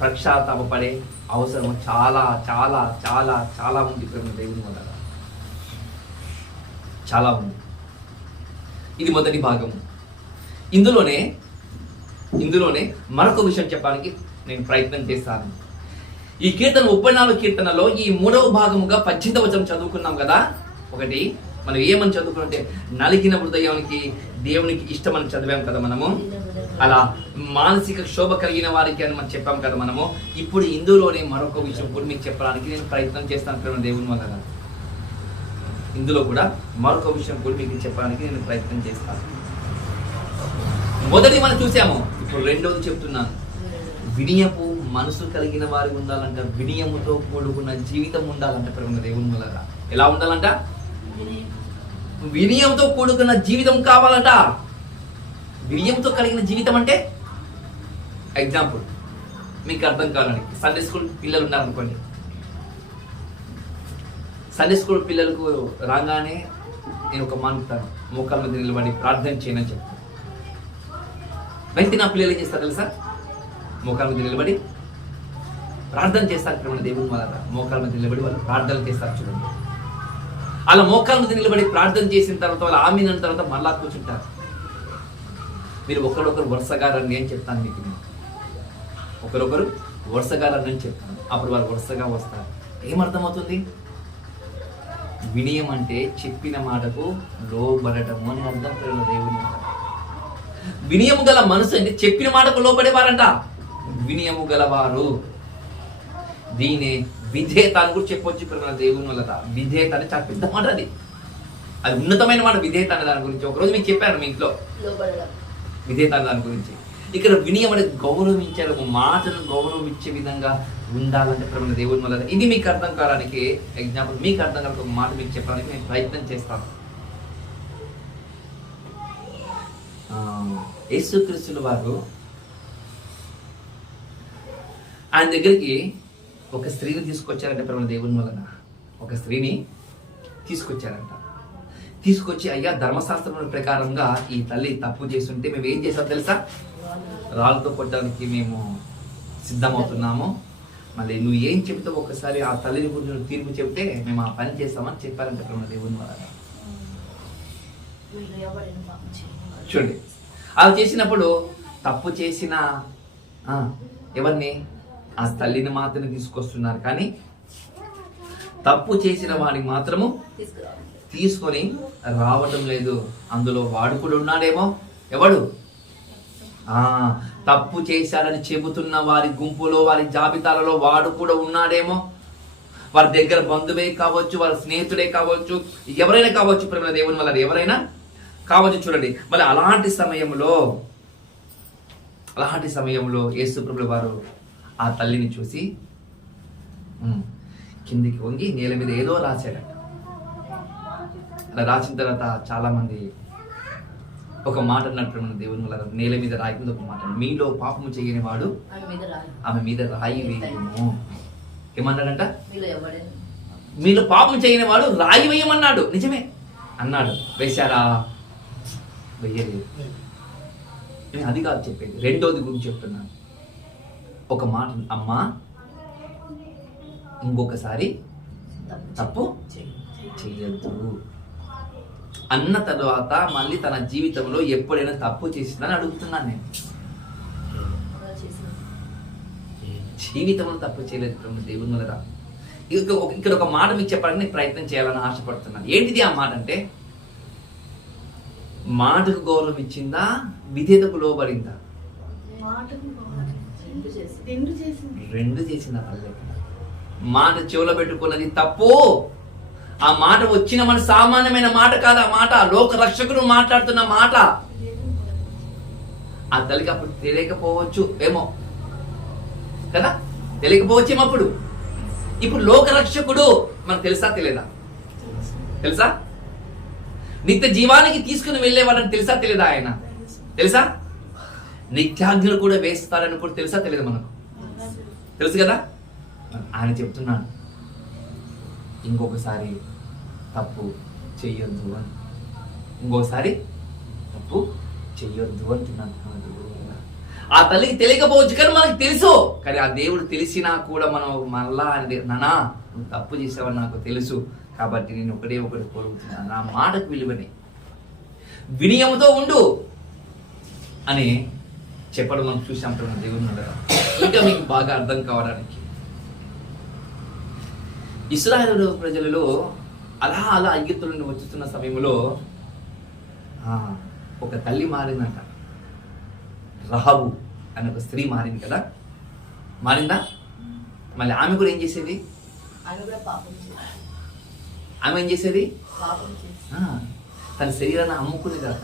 పశ్చాత్తాపడే అవసరం చాలా చాలా చాలా చాలా ఉంది ప్రేమ దేవుని వల్ల, చాలా ఉంది. ఇది మొదటి భాగము. ఇందులోనే మరొక విషయం చెప్పడానికి నేను ప్రయత్నం చేస్తాను. ఈ కీర్తన 34 కీర్తనలో ఈ 3వ భాగముగా 18వ వచనం చదువుకున్నాం కదా. ఒకటి మనం ఏమని చదువుకుంటే నలిగిన హృదయానికి దేవునికి ఇష్టమని చదివాం కదా మనము. అలా మానసిక శోభ కలిగిన వారికి అని మనం చెప్పాం కదా మనము. ఇప్పుడు ఇందులోనే మరొక విషయం కూడా మీకు చెప్పడానికి నేను ప్రయత్నం చేస్తాను ప్రేమ దేవుని వల్ల. ఇందులో కూడా మరొక విషయం కూడా మీకు చెప్పడానికి నేను ప్రయత్నం చేస్తాను. మొదటి మనం చూసాము, ఇప్పుడు రెండోది చెప్తున్నాను. వినయపు మనసు కలిగిన వారు ఉండాలంట, వినయముతో కూడుకున్న జీవితం ఉండాలంట ప్రేమ దేవుని వల్ల. ఎలా ఉండాలంట? వినయంతో కూడుకున్న జీవితం కావాలంట. వినయంతో కలిగిన జీవితం అంటే ఎగ్జాంపుల్ మీకు అర్థం కావాలని, సండే స్కూల్ పిల్లలు ఉన్నారనుకోండి. సండే స్కూల్ పిల్లలకు రాగానే నేను ఒక మానుతాను, మోకాళ్ళ మీద నిలబడి ప్రార్థన చేయనని చెప్తాను. వెంటనే నా పిల్లలు ఏం చేస్తారు తెలుసా? మోకాళ్ళ మీద నిలబడి ప్రార్థన చేస్తారు ప్రేమ దేవుని వల్ల. మోకాళ్ళ మీద నిలబడి వాళ్ళు ప్రార్థన చేస్తారు చూడండి. అలా మోకాళ్ళ మీద నిలబడి ప్రార్థన చేసిన తర్వాత వాళ్ళు ఆమెన తర్వాత మళ్ళా కూర్చుంటారు. మీరు ఒకరొకరు వరుసగా రండి అని చెప్తాను మీకు. ఒకరొకరు వరుసగా రండి అని చెప్తాను. అప్పుడు వాళ్ళు వరుసగా వస్తారు. ఏమర్థమవుతుంది? వినయం అంటే చెప్పిన మాటకు లోబడటము అని అర్థం ప్రేమ దేవుని. వినయము గల మనసు అంటే చెప్పిన మాటకు లోబడేవారంట. వినయము గలవారు, దీనే విధేయత అని కూడా చెప్పొచ్చు ప్రేమ దేవుని వల్ల. విధేయత అని చాలా పెద్ద మాట, అది ఉన్నతమైన మాట. విధేయత అనే దాని గురించి ఒకరోజు మీకు చెప్పాను మీ ఇంట్లో, విధేయత అనే దాని గురించి. ఇక్కడ వినయం అనేది గౌరవించారు, మాటను గౌరవించే విధంగా ఉండాలంటే ప్రేమ దేవుని వల్ల. ఇది మీకు అర్థం కావడానికి ఎగ్జాంపుల్, మీకు అర్థం కావడానికి ఒక మాట మీకు చెప్పడానికి నేను ప్రయత్నం చేస్తాను. యేసుక్రీస్తుల వారు ఆయన దగ్గరికి ఒక స్త్రీని తీసుకొచ్చారంట ప్రేమ దేవుని వలన. ఒక స్త్రీని తీసుకొచ్చారంట. తీసుకొచ్చి, అయ్యా ధర్మశాస్త్రం ప్రకారంగా ఈ తల్లి తప్పు చేస్తుంటే మేము ఏం చేసాం తెలుసా? రాళ్ళతో కొట్టడానికి మేము సిద్ధమవుతున్నాము. మళ్ళీ నువ్వు ఏం చెప్తావు ఒకసారి ఆ తల్లిని గురించి తీర్పు చెప్తే మేము ఆ పని చేస్తామని చెప్పారంట ప్రేమ దేవుని వలన. చూడండి, అలా చేసినప్పుడు తప్పు చేసిన ఎవరిని? ఆ తల్లిని మాత్రమే తీసుకొస్తున్నారు, కానీ తప్పు చేసిన వాడిని మాత్రము తీసుకొని రావటం లేదు. అందులో వాడు కూడా ఉన్నాడేమో. ఎవడు? తప్పు చేశాడని చెబుతున్న వారి గుంపులో, వారి జాబితాలలో వాడు కూడా ఉన్నాడేమో. వారి దగ్గర బంధువే కావచ్చు, వారి స్నేహితుడే కావచ్చు, ఎవరైనా కావచ్చు ప్రేమ దేవుని వల్ల, ఎవరైనా కావచ్చు. చూడండి, మళ్ళీ అలాంటి సమయంలో యేసు ప్రభుల వారు ఆ తల్లిని చూసి కిందికి వంగి నేల మీద ఏదో రాశాడట. అలా రాసిన తర్వాత చాలా మంది ఒక మాట అన్నట్టు మన దేవుని వల్ల, నేల మీద రాయి ఒక మాట, మీలో పాపము చేయని వాడు ఆమె మీద రాయి వేయము. ఏమన్నాడంట? మీలో పాపం చేయని వాడు రాయి వేయమన్నాడు. నిజమే అన్నాడు. వేశారా? వెయ్యలేదు. నేను అది కాదు చెప్పేది, రెండోది గురించి చెప్తున్నాను. ఒక మాట, అమ్మా ఇంకొకసారి తప్పు చెయ్యొద్దు అన్న తర్వాత మళ్ళీ తన జీవితంలో ఎప్పుడైనా తప్పు చేసిందని అడుగుతున్నాను నేను. జీవితంలో తప్పు చేయలేదు దేవుని వల్ల. ఇక్కడ ఒక మాట మీకు చెప్పడానికి నేను ప్రయత్నం చేయాలని ఆశపడుతున్నాను. ఏంటిది ఆ మాట అంటే, మాటకు గౌరవం ఇచ్చిందా, విధేయతకు లోబడిందా? రెండు చేసిందా తల్లి. మాట చెవులో పెట్టుకున్నది తప్పు. ఆ మాట వచ్చిన మన సామాన్యమైన మాట కాదు. ఆ మాట లోక రక్షకుడు మాట్లాడుతున్న మాట. ఆ తల్లికి అప్పుడు తెలియకపోవచ్చు ఏమో కదా, తెలియకపోవచ్చేమో అప్పుడు. ఇప్పుడు లోక రక్షకుడు మనకు తెలుసా తెలియదా? తెలుసా? నిత్య జీవానికి తీసుకుని వెళ్ళేవాడని తెలుసా తెలియదా? ఆయన తెలుసా? నిత్యాగ్నులు కూడా వేస్తారని కూడా తెలుసా తెలియదు మనకు? తెలుసు కదా. ఆయన చెప్తున్నాడు ఇంకొకసారి తప్పు చెయ్యొద్దు అని. ఇంకొకసారి తప్పు చెయ్యొద్దు అంటున్నాను. ఆ తల్లికి తెలియకపోవచ్చు కానీ మనకు తెలుసు. కానీ ఆ దేవుడు తెలిసినా కూడా మనం మళ్ళా నానా నువ్వు తప్పు చేసావని నాకు తెలుసు, కాబట్టి నేను ఒకటే ఒకటి కోరుకుంటున్నాను, నా మాటకు విలువని వినయముతో ఉండు అని చెప్పడం మనం చూసాం దేవుని దగ్గర. ఇంకా మీకు బాగా అర్థం కావడానికి, ఇశ్రాయేలు ప్రజలలో అలా ఐగుప్తు నుండి వచ్చుతున్న సమయంలో ఒక తల్లి మారిందంట. రహాబు అనే ఒక స్త్రీ మారింది కదా. మారిందా? మళ్ళీ ఆమె కూడా ఏం చేసేది? ఆమె ఏం చేసేది? తన శరీరాన్ని అమ్ముకునేది కదా.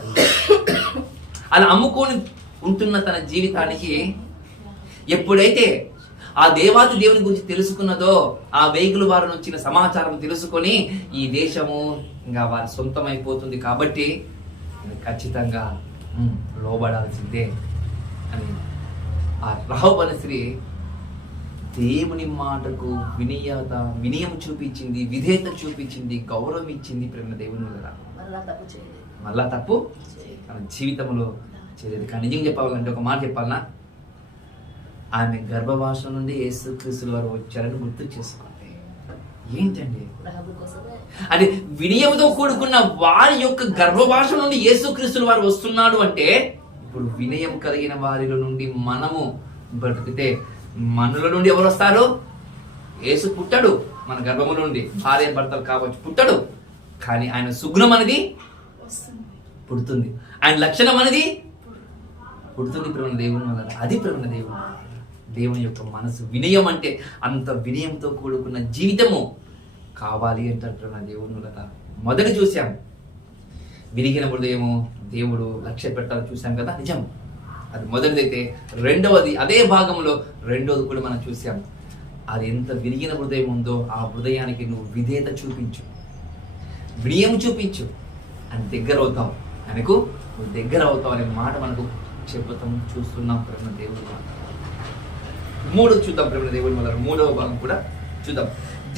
అలా అమ్ముకొని ఉంటున్న తన జీవితానికి ఎప్పుడైతే ఆ దేవాది దేవుని గురించి తెలుసుకున్నదో, ఆ వేగుల వారి వచ్చిన సమాచారం తెలుసుకొని ఈ దేశము ఇంకా వారి సొంతం అయిపోతుంది కాబట్టి ఖచ్చితంగా లోబడాల్సిందే అని ఆ రహాబు అనే స్త్రీ దేవుని మాటకు వినయం చూపించింది, విధేయత చూపించింది, గౌరవం ఇచ్చింది. ప్రేమ దేవుని వల్ల మళ్ళా తప్పు తన జీవితంలో చేయలేదు. కానీ నిజంగా చెప్పాలంటే ఒక మాట చెప్పాలన్నా, ఆమె గర్భవాసం నుండి యేసుక్రీస్తు వారు వచ్చారని గుర్తు చేసుకోండి. ఏంటండి అంటే వినయంతో కూడుకున్న వారి యొక్క గర్భవాసం నుండి యేసుక్రీస్తు వారు వస్తున్నాడు అంటే, ఇప్పుడు వినయం కలిగిన వారిలో నుండి మనము బ్రతికితే మనలో నుండి ఎవరు వస్తారు? యేసు పుట్టాడు మన గర్భము నుండి, భార్య భర్తలు కావచ్చు పుట్టాడు, కానీ ఆయన సుగుణం అనేది పుడుతుంది, ఆయన లక్షణం అనేది పుడుతుంది. ప్రేమ దేవుని వల్ల అది ప్రేమ దేవుని యొక్క మనసు. వినయం అంటే అంత వినయంతో కూడుకున్న జీవితము కావాలి అంటారు ప్రేమ దేవుని వల్ల. మొదటి చూసాం విరిగిన హృదయము దేవుడు లక్ష్య పెట్టాలి చూసాం కదా, నిజం. అది మొదటిదైతే. రెండవది అదే భాగంలో రెండవది కూడా మనం చూసాం. అది ఎంత విరిగిన హృదయం ఉందో ఆ హృదయానికి నువ్వు విధేయత చూపించు, వినయం చూపించు, అని దగ్గర అవుతావు, ఆయనకు నువ్వు దగ్గర అవుతావు అనే మాట మనకు చెబుతాం చూస్తున్నాం ప్రేమ దేవుని మాట. మూడో చూద్దాం ప్రేమ దేవుని వల్ల. మూడవ భాగం కూడా చూద్దాం.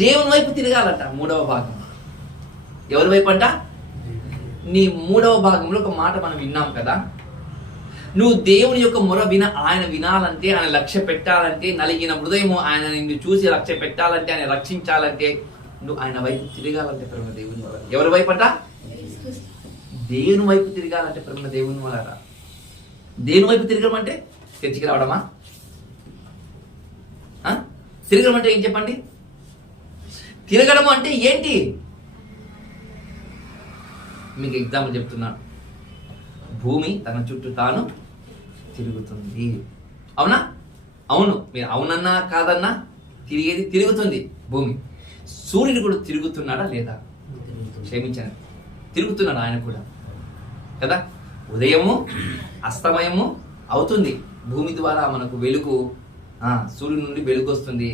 దేవుని వైపు తిరగాలంట. మూడవ భాగం ఎవరి వైపు అంట? నీ మూడవ భాగంలో ఒక మాట మనం విన్నాం కదా, నువ్వు దేవుని యొక్క మొర ఆయన వినాలంటే, ఆయన లక్ష్య పెట్టాలంటే, నలిగిన హృదయము ఆయన నిన్ను చూసి లక్ష్య పెట్టాలంటే, ఆయన రక్షించాలంటే నువ్వు ఆయన వైపు తిరగాలంటే ప్రేమ దేవుని వల్ల. ఎవరి వైపు అంట? దేవుని వైపు తిరగాలంటే ప్రేమ దేవుని వల్ల. దేవుని వైపు తిరగడం అంటే చర్చికి రావడమా? తిరగడం అంటే ఏం చెప్పండి? తిరగడం అంటే ఏంటి? మీకు ఎగ్జాంపుల్ చెప్తున్నాను. భూమి తన చుట్టూ తాను తిరుగుతుంది, అవునా? అవును, మీరు అవునన్నా కాదన్నా తిరుగుతుంది భూమి. సూర్యుడు కూడా తిరుగుతున్నాడా లేదా? క్షమించండి, తిరుగుతున్నాడు ఆయన కూడా కదా. ఉదయము అస్తమయము అవుతుంది. భూమి ద్వారా మనకు వెలుగు, సూర్యుడి నుండి వెలుగు వస్తుంది,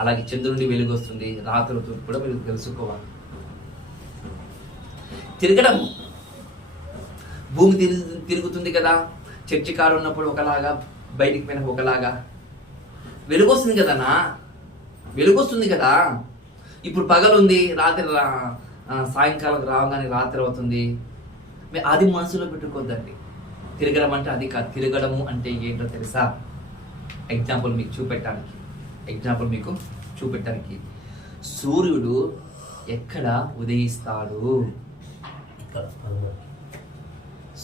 అలాగే చంద్రుడి నుండి వెలుగు వస్తుంది, రాత్రి కూడా మీరు తెలుసుకోవాలి. తిరగడం, భూమి తిరుగుతుంది కదా. చర్చి కారు ఉన్నప్పుడు ఒకలాగా, బయటికి పోయిన ఒకలాగా వెలుగు వస్తుంది కదన్నా, వెలుగు వస్తుంది కదా. ఇప్పుడు పగలుంది, రాత్రి సాయంకాలం రావగానే రాత్రి అవుతుంది. అది మనసులో పెట్టుకోద్దండి. తిరగడం అంటే అది కాదు. తిరగడము అంటే ఏంటో తెలుసా? ఎగ్జాంపుల్ మీకు చూపెట్టడానికి సూర్యుడు ఎక్కడ ఉదయిస్తాడు?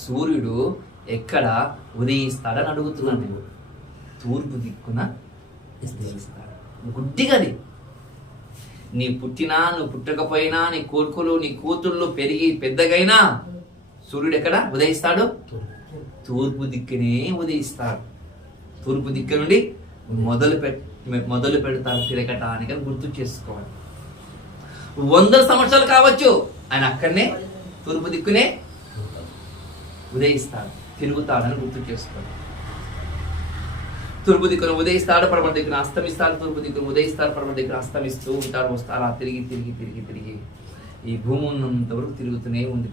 సూర్యుడు ఎక్కడ ఉదయిస్తాడని అడుగుతున్నాను నేను. తూర్పు దిక్కున ఉదయిస్తాడు. గుడ్డిగది. నీ పుట్టినా నువ్వు పుట్టకపోయినా, నీ కొడుకులు నీ కూతుళ్ళు పెరిగి పెద్దగైనా సూర్యుడు ఎక్కడ ఉదయిస్తాడు? తూర్పు దిక్కునే ఉదయిస్తాడు. తూర్పు దిక్కు నుండి మొదలు పెడతాడు తిరగటానికి అని గుర్తు చేసుకోవాలి. 100 సంవత్సరాలు కావచ్చు, ఆయన అక్కడనే తూర్పు దిక్కునే ఉదయిస్తాడు, తిరుగుతాడని గుర్తు చేసుకోవాలి. తూర్పు దిక్కున ఉదయిస్తాడు, పడమర దిక్కున అస్తమిస్తాడు. తూర్పు దిక్కున ఉదయిస్తాడు, పడమర దిక్కున అస్తమిస్తూ ఉంటాడు. వస్తాడు. ఆ తిరిగి ఈ భూమి ఉన్నంత వరకు తిరుగుతూనే ఉంది.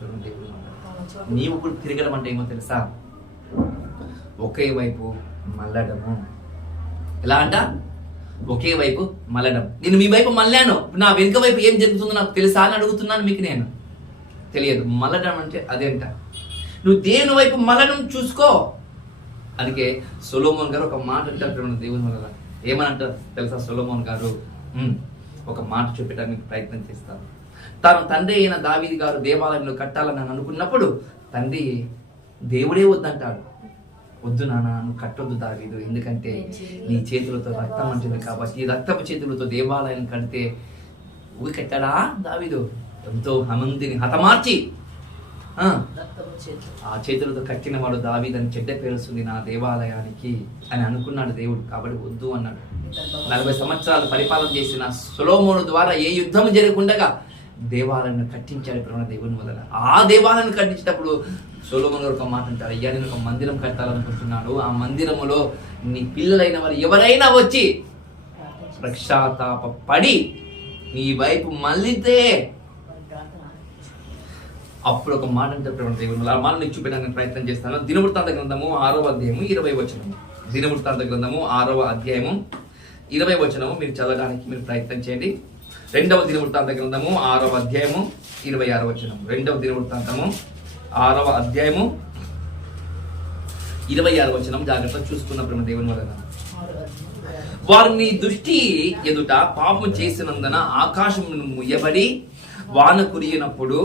నీవు కూడా తిరగడం అంటే ఏమో తెలుసా? ఒకే వైపు మళ్ళడము. ఎలా అంట? ఒకే వైపు మళ్ళడం. నేను మీ వైపు మళ్ళాను, నా వెనుక వైపు ఏం జరుగుతుందో నాకు తెలుసా అని అడుగుతున్నాను మీకు. నేను తెలియదు. మళ్ళడం అంటే అదేంట. నువ్వు దేని వైపు మళ్ళడం చూసుకో. అందుకే సొలొమోన్ గారు ఒక మాట అంటారు దేవుని వల్ల. ఏమని అంటారు తెలుసా? సొలొమోన్ గారు ఒక మాట చూపించడానికి ప్రయత్నం చేస్తారు. తన తండ్రి అయిన దావీదు గారు దేవాలయంలో కట్టాలని అనుకున్నప్పుడు తండ్రి దేవుడే వద్దంటాడు. వద్దు నాన్న, నువ్వు కట్టొద్దు దావీదు, ఎందుకంటే నీ చేతులతో రక్తం అంటుంది కాబట్టి ఈ రక్తపు చేతులతో దేవాలయం కడితే ఊరి కట్టాడా దావీదు? ఎంతో మందిని హతమార్చి ఆ చేతులతో కట్టిన వాడు దావీదని చెడ్డ పేరుస్తుంది నా దేవాలయానికి అని అనుకున్నాడు దేవుడు. కాబట్టి వద్దు అన్నాడు. 40 సంవత్సరాలు పరిపాలన చేసిన సొలొమోను ద్వారా ఏ యుద్ధం జరగకుండా దేవాలయాన్ని కట్టించాడు ప్రేమ దేవుని వల్ల. ఆ దేవాలయాన్ని కట్టించేటప్పుడు సొలొమోను గారు ఒక మాట అంటారు, అయ్యా నేను ఒక మందిరం కట్టాలనుకుంటున్నాను, ఆ మందిరములో నీ పిల్లలైన వారు ఎవరైనా వచ్చి పశ్చాత్తాప పడి నీ వైపు మళ్ళితే అప్పుడు ఒక మాట అంటారు ప్రేమ దేవుని వల్ల. ఆ మాట నీకు చూపించడానికి ప్రయత్నం చేస్తాను. దినవృత్తాంత గ్రంథము 6వ అధ్యాయము 20వ వచనము. దినవృత్తాంత గ్రంథము 6వ అధ్యాయము 20వ వచనము మీరు చదవడానికి మీరు ప్రయత్నం చేయండి. 2వ దినవృత్తాంత గ్రంథము 6వ అధ్యాయము 26వ వచనం. 2వ దినవృత్తాంతము 6వ అధ్యాయము 26వ వచనం జాగ్రత్తగా చూసుకున్న ప్రేమ దేవుని వలన. వారు నీ దృష్టి ఎదుట పాపం చేసినందున ఆకాశమును ముయ్యబడి వాన కురిగినప్పుడు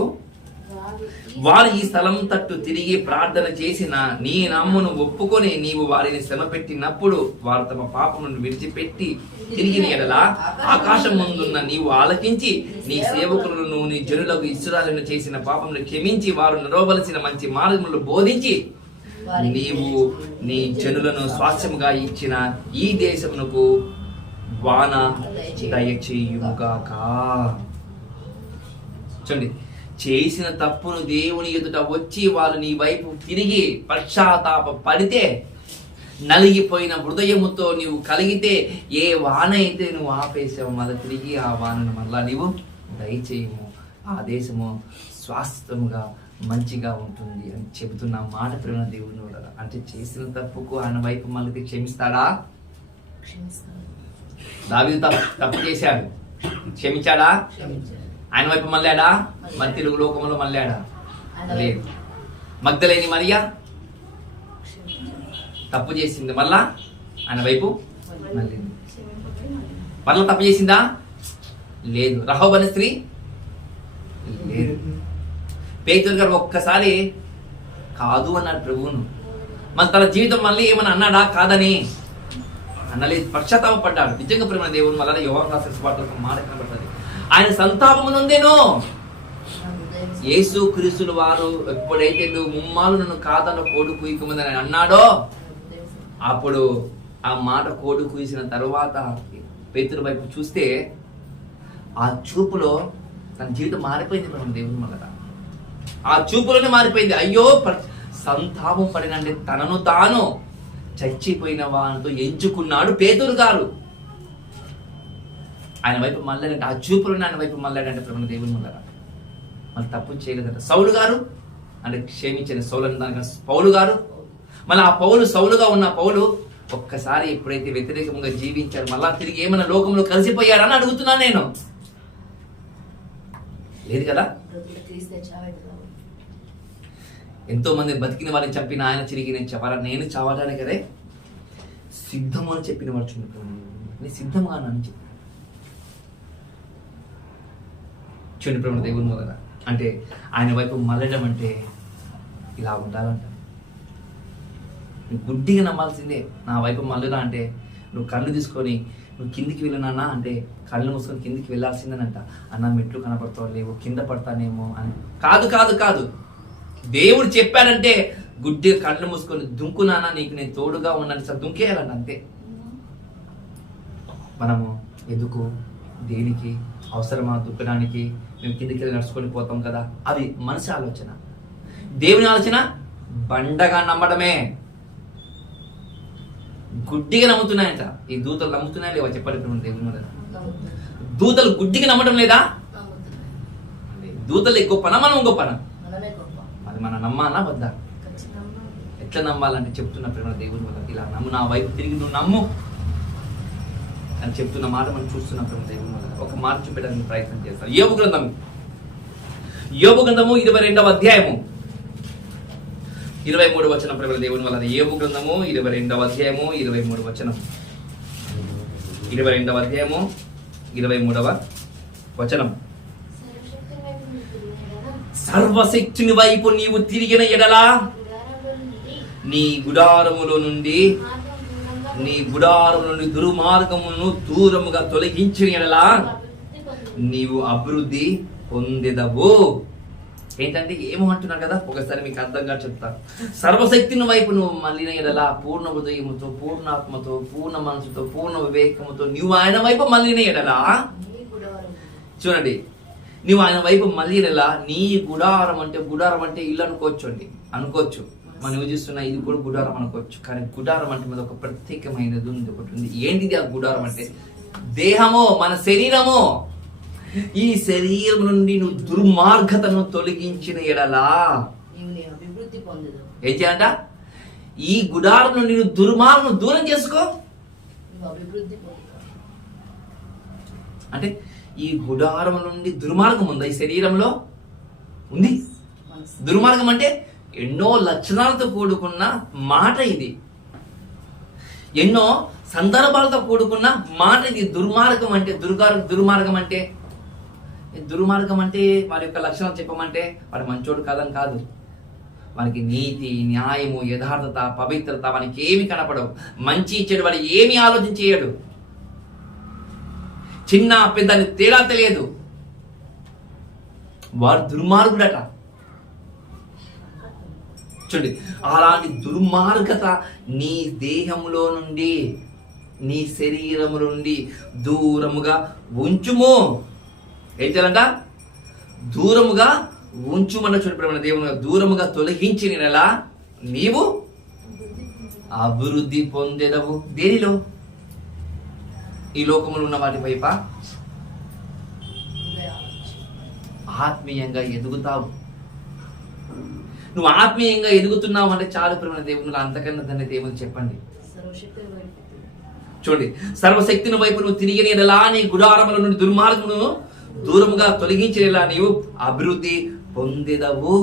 వారు ఈ స్థలం తట్టు తిరిగి ప్రార్థన చేసిన నీ నామమును ఒప్పుకొని నీవు వారిని శ్రమ పెట్టినప్పుడు వారు తమ పాపమును విడిచిపెట్టి తిరిగిన ఎడల ఆకాశం ముందున్న నీవు ఆలకించి నీ సేవకులను నీ జనులకు ఇశ్రాయేలును చేసిన పాపమును క్షమించి వారు నడవవలసిన మంచి మార్గములు బోధించి నీవు నీ జనులను స్వాస్థ్యముగా ఇచ్చిన ఈ దేశమునకు వాన దయచేయుగాక. చూడండి, చేసిన తప్పును దేవుని ఎదుట వచ్చి వాళ్ళు నీ వైపు తిరిగి పశ్చాత్తాప పడితే, నలిగిపోయిన హృదయముతో నీవు కలిగితే, ఏ వాన అయితే నువ్వు ఆపేసావు మళ్ళీ తిరిగి ఆ వానను మళ్ళా నీవు దయచేయము, ఆ దేశము స్వాస్థ్యముగా మంచిగా ఉంటుంది అని చెబుతున్న మాట ప్రేమ దేవుని వల్ల. అంటే చేసిన తప్పుకు ఆయన వైపు మళ్ళీ క్షమిస్తాడా? దావీదు తప్పు చేశాడు, క్షమించాడా? ఆయన వైపు మళ్ళాడా? మరి తెలుగు లోకంలో మళ్ళాడా? లేదు. మగ్దలేని మరియా తప్పు చేసింది, మళ్ళా ఆయన వైపు మళ్ళింది. మళ్ళా తప్పు చేసిందా? లేదు. రహోబు అనే స్త్రీ లేదు. పేతురు గారు ఒక్కసారి కాదు అన్నాడు ప్రభువును. మరి తన జీవితం మళ్ళీ ఏమన్నా అన్నాడా? కాదని అన్నలేదు. పశ్చాత్తాప పడ్డాడు. నిజంగా ప్రేమ దేవుని వల్ల యోహాను రాసిన సువార్తలో ఒక మాట కనబడుతుంది, ఆయన సంతాపము నొందెను. యేసు క్రీస్తులు వారు ఎప్పుడైతే నువ్వు ముమ్మాలు నన్ను కాదన్న కోడు కుయ్యకముందని అన్నాడో, అప్పుడు ఆ మాట కోడు కుయిసిన తరువాత పేతురు వైపు చూస్తే ఆ చూపులో తన జీవితం మారిపోయింది మనం దేవుని వల్ల. ఆ చూపులోనే మారిపోయింది. అయ్యో సంతాపం పడినంటే తనను తాను చచ్చిపోయిన వారితో ఎంచుకున్నాడు పేతురు గారు. ఆయన వైపు మళ్ళాడంటే, ఆ చూపులోనే ఆయన వైపు మళ్ళాడంటే ప్రభుత్వ దేవుని వల్ల. మళ్ళీ తప్పు చేయలేదంట. సౌలు గారు అంటే క్షమించిన సౌలు దాని పౌలు గారు, మళ్ళీ ఆ పౌలు సౌలుగా ఉన్న పౌలు ఒక్కసారి ఎప్పుడైతే వ్యతిరేకంగా జీవించారు మళ్ళా తిరిగి ఏమైనా లోకంలో కలిసిపోయాడని అడుగుతున్నాను నేను. లేదు కదా. ఎంతో మంది బతికిన వారిని చంపిన ఆయన తిరిగి నేను చెప్పాలా, నేను చావడానికి కదే సిద్ధము అని చెప్పిన వాడు చూడండి, సిద్ధంగా అని చెప్పి చూడండి ప్రేమ దేవుని వలన. అంటే ఆయన వైపు మళ్ళడం అంటే ఇలా ఉండాలంట. నువ్వు గుడ్డిగా నమ్మాల్సిందే. నా వైపు మళ్ళురా అంటే నువ్వు కళ్ళు తీసుకొని నువ్వు కిందికి వెళ్ళినానా అంటే కళ్ళు మూసుకొని కిందికి వెళ్ళాల్సిందేనంట. అన్న మెట్లు కనపడతావు లేవు, కింద పడతానేమో అని కాదు కాదు కాదు. దేవుడు చెప్పాడంటే గుడ్డిగా కళ్ళు మూసుకొని దుంకునానా నీకు నేను తోడుగా ఉన్నాను సార్ దుంకేయాలంట అంతే. మనము ఎందుకు దేనికి అవసరమా దుక్కడానికి మేము కిందికి వెళ్ళి నడుచుకొని పోతాం కదా, అది మనిషి ఆలోచన. దేవుని ఆలోచన బండగా నమ్మడమే. గుడ్డిగా నమ్ముతున్నాయంట. ఈ దూతలు నమ్ముతున్నాయా లేవా చెప్పండి దేవుని వల్ల. దూతలు గుడ్డిగా నమ్మడం లేదా? దూతలు గొప్పనా మనం గొప్పనా? అది మనం నమ్మాలా వద్దా? ఎట్లా నమ్మాలంటే చెప్తున్న ప్రేమ దేవుని వల్ల ఇలా నమ్ము, నా వైపు తిరిగి నువ్వు నమ్ము అని చెప్తున్న మాట మనం చూస్తున్న ప్రేమ దేవుని వల్ల. ఒక మాట చూపెట్టడానికి ప్రయత్నం చేస్తాం. యోబు గ్రంథము 22వ అధ్యాయము 23 వచనం ప్రేమ దేవుని వల్ల. యోబు గ్రంథము 22వ అధ్యాయము 23 వచనం. 22వ అధ్యాయము 23వ వచనం. సర్వశక్తుని వైపు నీవు తిరిగిన ఎడలా నీ గుడారములో నుండి దుర్మార్గమును దూరముగా తొలగించిన ఎడలా నీవు అభివృద్ధి పొందెదవు. ఏంటంటే ఏమో అంటున్నారు కదా, ఒకసారి మీకు అర్థంగా చెప్తాను. సర్వశక్తిని వైపు నువ్వు మళ్ళిన ఎడలా పూర్ణ హృదయముతో, పూర్ణాత్మతో, పూర్ణ మనసుతో, పూర్ణ వివేకముతో నువ్వు ఆయన వైపు మళ్ళిన ఎడలా, చూడండి నువ్వు ఆయన వైపు మళ్ళినలా నీ గుడారం అంటే ఇల్లు అనుకోవచ్చు అండి, అనుకోవచ్చు. మనం యోచిస్తున్న ఇది కూడా గుడారం అనుకోవచ్చు. కానీ గుడారం అంటే మీద ఒక ప్రత్యేకమైనది ఉంది, ఒకటి ఉంది. ఏంటిది ఆ గుడారం అంటే? దేహము, మన శరీరము. ఈ శరీరం నుండి నువ్వు దుర్మార్గతను తొలగించిన ఎడలా ఏం చేయాలంట? ఈ గుడారం నుండి నువ్వు దుర్మార్గం దూరం చేసుకో. అంటే ఈ గుడారం నుండి దుర్మార్గం ఉందా ఈ శరీరంలో? ఉంది. దుర్మార్గం అంటే ఎన్నో లక్షణాలతో కూడుకున్న మాట ఇది, ఎన్నో సందర్భాలతో కూడుకున్న మాట ఇది. దుర్మార్గం అంటే దుర్మార్గం అంటే వారి యొక్క లక్షణాలు చెప్పమంటే వాడు మంచోడు కాదని కాదు. వానికి నీతి, న్యాయము, యథార్థత, పవిత్రత వానికి ఏమి కనపడవు. మంచి చెడు వాడు ఏమి ఆలోచన చేయడు. చిన్న పెద్దని తేడా తెలియదు. వాడు దుర్మార్గుడట. చూడండి, అలాంటి దుర్మార్గత నీ దేహంలో నుండి, నీ శరీరము నుండి దూరముగా ఉంచుము. ఏం చేయాలంట? దూరముగా ఉంచుమన్న. చూడమైన దేవుని దూరముగా తొలగించిన నీవు అభివృద్ధి పొందేదవు. దేనిలో? ఈ లోకములు ఉన్న వాటి వైప ఆత్మీయంగా ఎదుగుతావు. నువ్వు ఆత్మీయంగా ఎదుగుతున్నావు అంటే చాలు ప్రేమ దేవుని. అంతకన్నా దాన్ని దేవుని చెప్పండి. చూడండి, సర్వశక్తిని వైపు నువ్వు తిరిగిన ఎడలా నీ గుడారముల నుండి దుర్మార్గమును దూరముగా తొలగించేలా నీవు అభివృద్ధి పొందేదవు.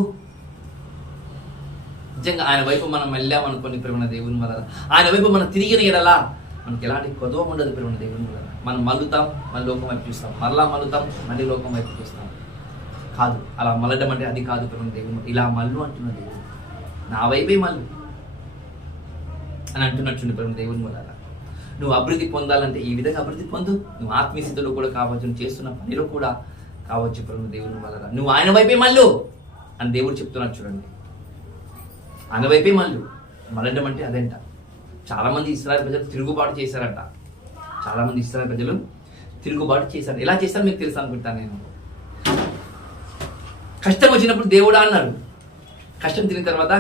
నిజంగా ఆయన వైపు మనం వెళ్ళామనుకోని ప్రేమ దేవుని వల్ల, ఆయన వైపు మనం తిరిగిన ఎడలా మనకి ఎలాంటి కొదవ ఉండదు ప్రేమ దేవుని వల్ల. మనం మల్లుతాం, మళ్ళీ లోకం వైపు చూస్తాం, మళ్ళా మల్లుతాం, మళ్ళీ లోకం వైపు చూస్తాం. కాదు, అలా మల్లడం అంటే అది కాదు ప్రేమ దేవుని. ఇలా మల్లు అంటున్న దేవుడు, నా వైపే మల్లు అని అంటున్నట్టుండి ప్రేమ దేవుని వల్ల. నువ్వు అభివృద్ధి పొందాలంటే ఈ విధంగా అభివృద్ధి పొందు. నువ్వు ఆత్మీయ స్థితిలో కూడా కావచ్చు, నువ్వు చేస్తున్న పనిలో కూడా కావచ్చు ప్రేమ దేవుని వల్ల. నువ్వు ఆయన వైపే మల్లు అని దేవుడు చెప్తున్నాడు. చూడండి, ఆయన వైపే మల్లు. మల్లడం అంటే అదేంట. చాలా మంది ఇశ్రాయేలు ప్రజలు తిరుగుబాటు చేశారంట. చాలా మంది ఇశ్రాయేలు ప్రజలు తిరుగుబాటు చేశారు. ఎలా చేశారు మీకు తెలుసు అనుకుంటాను నేను. కష్టం వచ్చినప్పుడు దేవుడా అన్నాడు. కష్టం తిరిగిన తర్వాత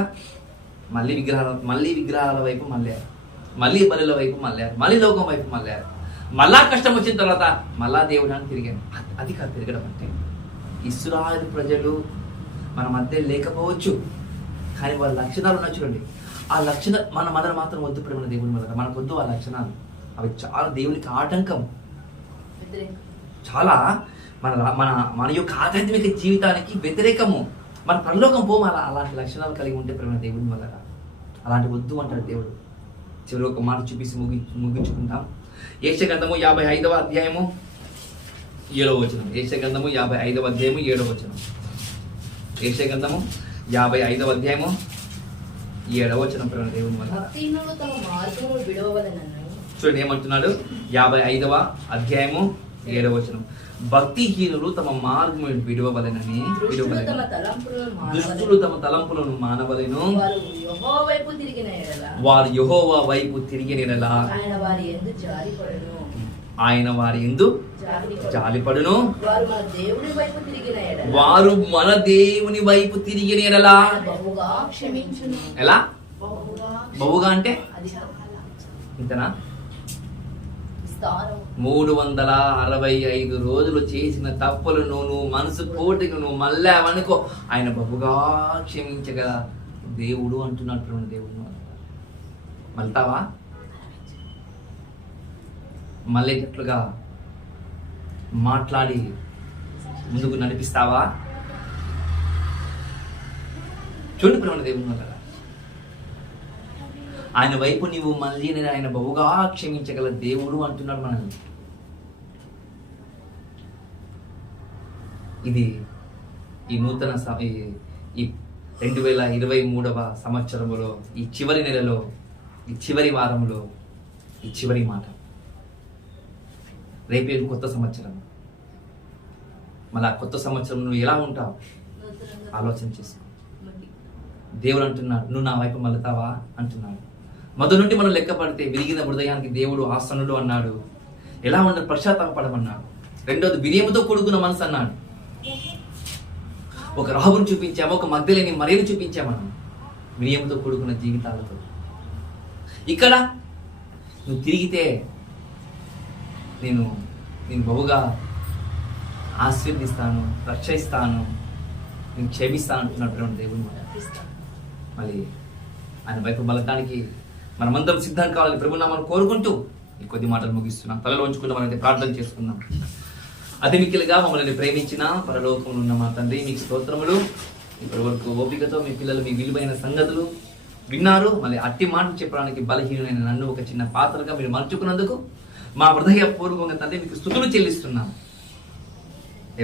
మళ్ళీ విగ్రహాల వైపు మళ్ళారు, మళ్ళీ బలుల వైపు మళ్ళారు, మళ్ళీ లోకం వైపు మళ్ళారు. మళ్ళా కష్టం వచ్చిన తర్వాత మళ్ళా దేవుడు అని తిరిగాను. అది కాదు తిరగడం అంటే. ఇశ్రాయేలు ప్రజలు మన మధ్య లేకపోవచ్చు, కానీ వాళ్ళ లక్షణాలు ఉన్నాయి చూడండి. ఆ లక్షణాలు మన మాత్రం వద్దు ప్రేమ దేవుని వల్ల. మనకొద్దు ఆ లక్షణాలు. అవి చాలా దేవునికి ఆటంకం. చాలా మన యొక్క ఆధ్యాత్మిక జీవితానికి వ్యతిరేకము. మన పరలోకం పోము అలాంటి లక్షణాలు కలిగి ఉంటే ప్రేమ దేవుని వల్ల అలాంటి వద్దు అంటాడు దేవుడు. చివరి ఒక మాట చూపిసి ముగించుకుంటాం. యెషయా గ్రంథము 55వ అధ్యాయము 7వ వచనం. యెషయా గ్రంథము 55వ అధ్యాయము 7వ వచనం. యెషయా గ్రంథము 55వ అధ్యాయము 7వ వచనం ప్రేమ దేవుని వల్ల. భక్తిహీనులు తమ మార్గమును విడవవలెనని. చూడండి ఏమంటున్నాడు, 55వ అధ్యాయము 7వ వచనం. భక్తిహీనులు తమ మార్గము విడవవలెనని, దుష్టులు తమ తలంపులను మానవలెను, వారు యెహోవా వైపు తిరిగిన యెడల ఆయన వారి యందు జాలిపడును, వారు మన దేవుని వైపు తిరిగిన యెడల ఎలా బహుగా అంటే ఇంతనా 365 రోజులు చేసిన తప్పులను నువ్వు మనసు పోటుకు నువ్వు మళ్ళా అనుకో, ఆయన బహుగా క్షమించగల దేవుడు అంటున్నట్టు. దేవుడు మళ్తావా? మళ్ళేటట్లుగా మాట్లాడి ముందుకు నడిపిస్తావా? చూడు ప్రేమ దేవుడు కదా, ఆయన వైపు నీవు మళ్ళీ ఆయన బహుగా క్షమించగల దేవుడు అంటున్నాడు మనల్ని. ఇది ఈ నూతన ఈ 2023వ సంవత్సరములో ఈ చివరి నెలలో ఈ చివరి వారంలో ఈ చివరి మాట. రేపే కొత్త సంవత్సరం. మళ్ళా కొత్త సంవత్సరం నువ్వు ఎలా ఉంటావు ఆలోచన చేసుకో. దేవుడు అంటున్నాడు, నువ్వు నా వైపు మళ్ళతావా అంటున్నాడు. మొదటి నుండి మనం లెక్క పడితే విరిగిన హృదయానికి దేవుడు ఆసనుడు అన్నాడు. ఎలా ఉండదు పశ్చాత్తాపడమన్నాడు. రెండోది బిర్యముతో కూడుకున్న మనసు అన్నాడు. ఒక రాహుని చూపించాము, ఒక మగ్ధలేని మరియను చూపించాము మనం బిర్యముతో కూడుకున్న జీవితాలతో. ఇక్కడ నువ్వు తిరిగితే నేను బహుగా ఆశీర్దిస్తాను, రక్షిస్తాను, నేను క్షమిస్తాను అంటున్నటువంటి దేవుని మళ్ళీ ఆయన వైపు బలటానికి మనమందరం సిద్ధం కావాలని ప్రభునామని కోరుకుంటూ ఈ కొద్ది మాటలు ముగిస్తున్నాం. తలలో ఉంచుకుంటూ మనం ప్రార్థన చేసుకుందాం. అతి మిక్కిలిగా మమ్మల్ని ప్రేమించిన పరలోకంలో ఉన్న మా తండ్రి మీకు స్తోత్రములు. ఇప్పటి వరకు ఓపికతో మీ పిల్లలు మీ విలువైన సంగతులు విన్నారు. మళ్ళీ అట్టి మాటలు చెప్పడానికి బలహీనమైన నన్ను ఒక చిన్న పాత్రగా మీరు మలుచుకున్నందుకు మా హృదయపూర్వకంగా తండ్రి మీకు స్తుతులు చెల్లిస్తున్నాం.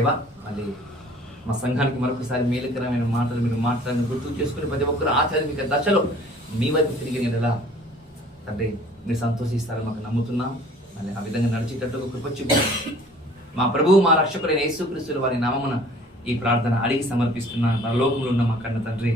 ఏవా మళ్ళీ మా సంఘానికి మరొకసారి మేలుకరమైన మాటలు మీరు మాట్లాడిన గుర్తు చేసుకుని ప్రతి ఒక్కరు ఆధ్యాత్మిక దశలో మీ వైపు తిరిగిన ఎలా తండ్రి మీరు సంతోషిస్తారని మాకు నమ్ముతున్నాం. మళ్ళీ ఆ విధంగా నడిచేటట్టు కృప చూపించండి. మా ప్రభువు మా రక్షకుడైన యేసుక్రీస్తు వారి నామమున ఈ ప్రార్థన అడిగి సమర్పిస్తున్నాను. పరలోకములో ఉన్న మా కన్న తండ్రి.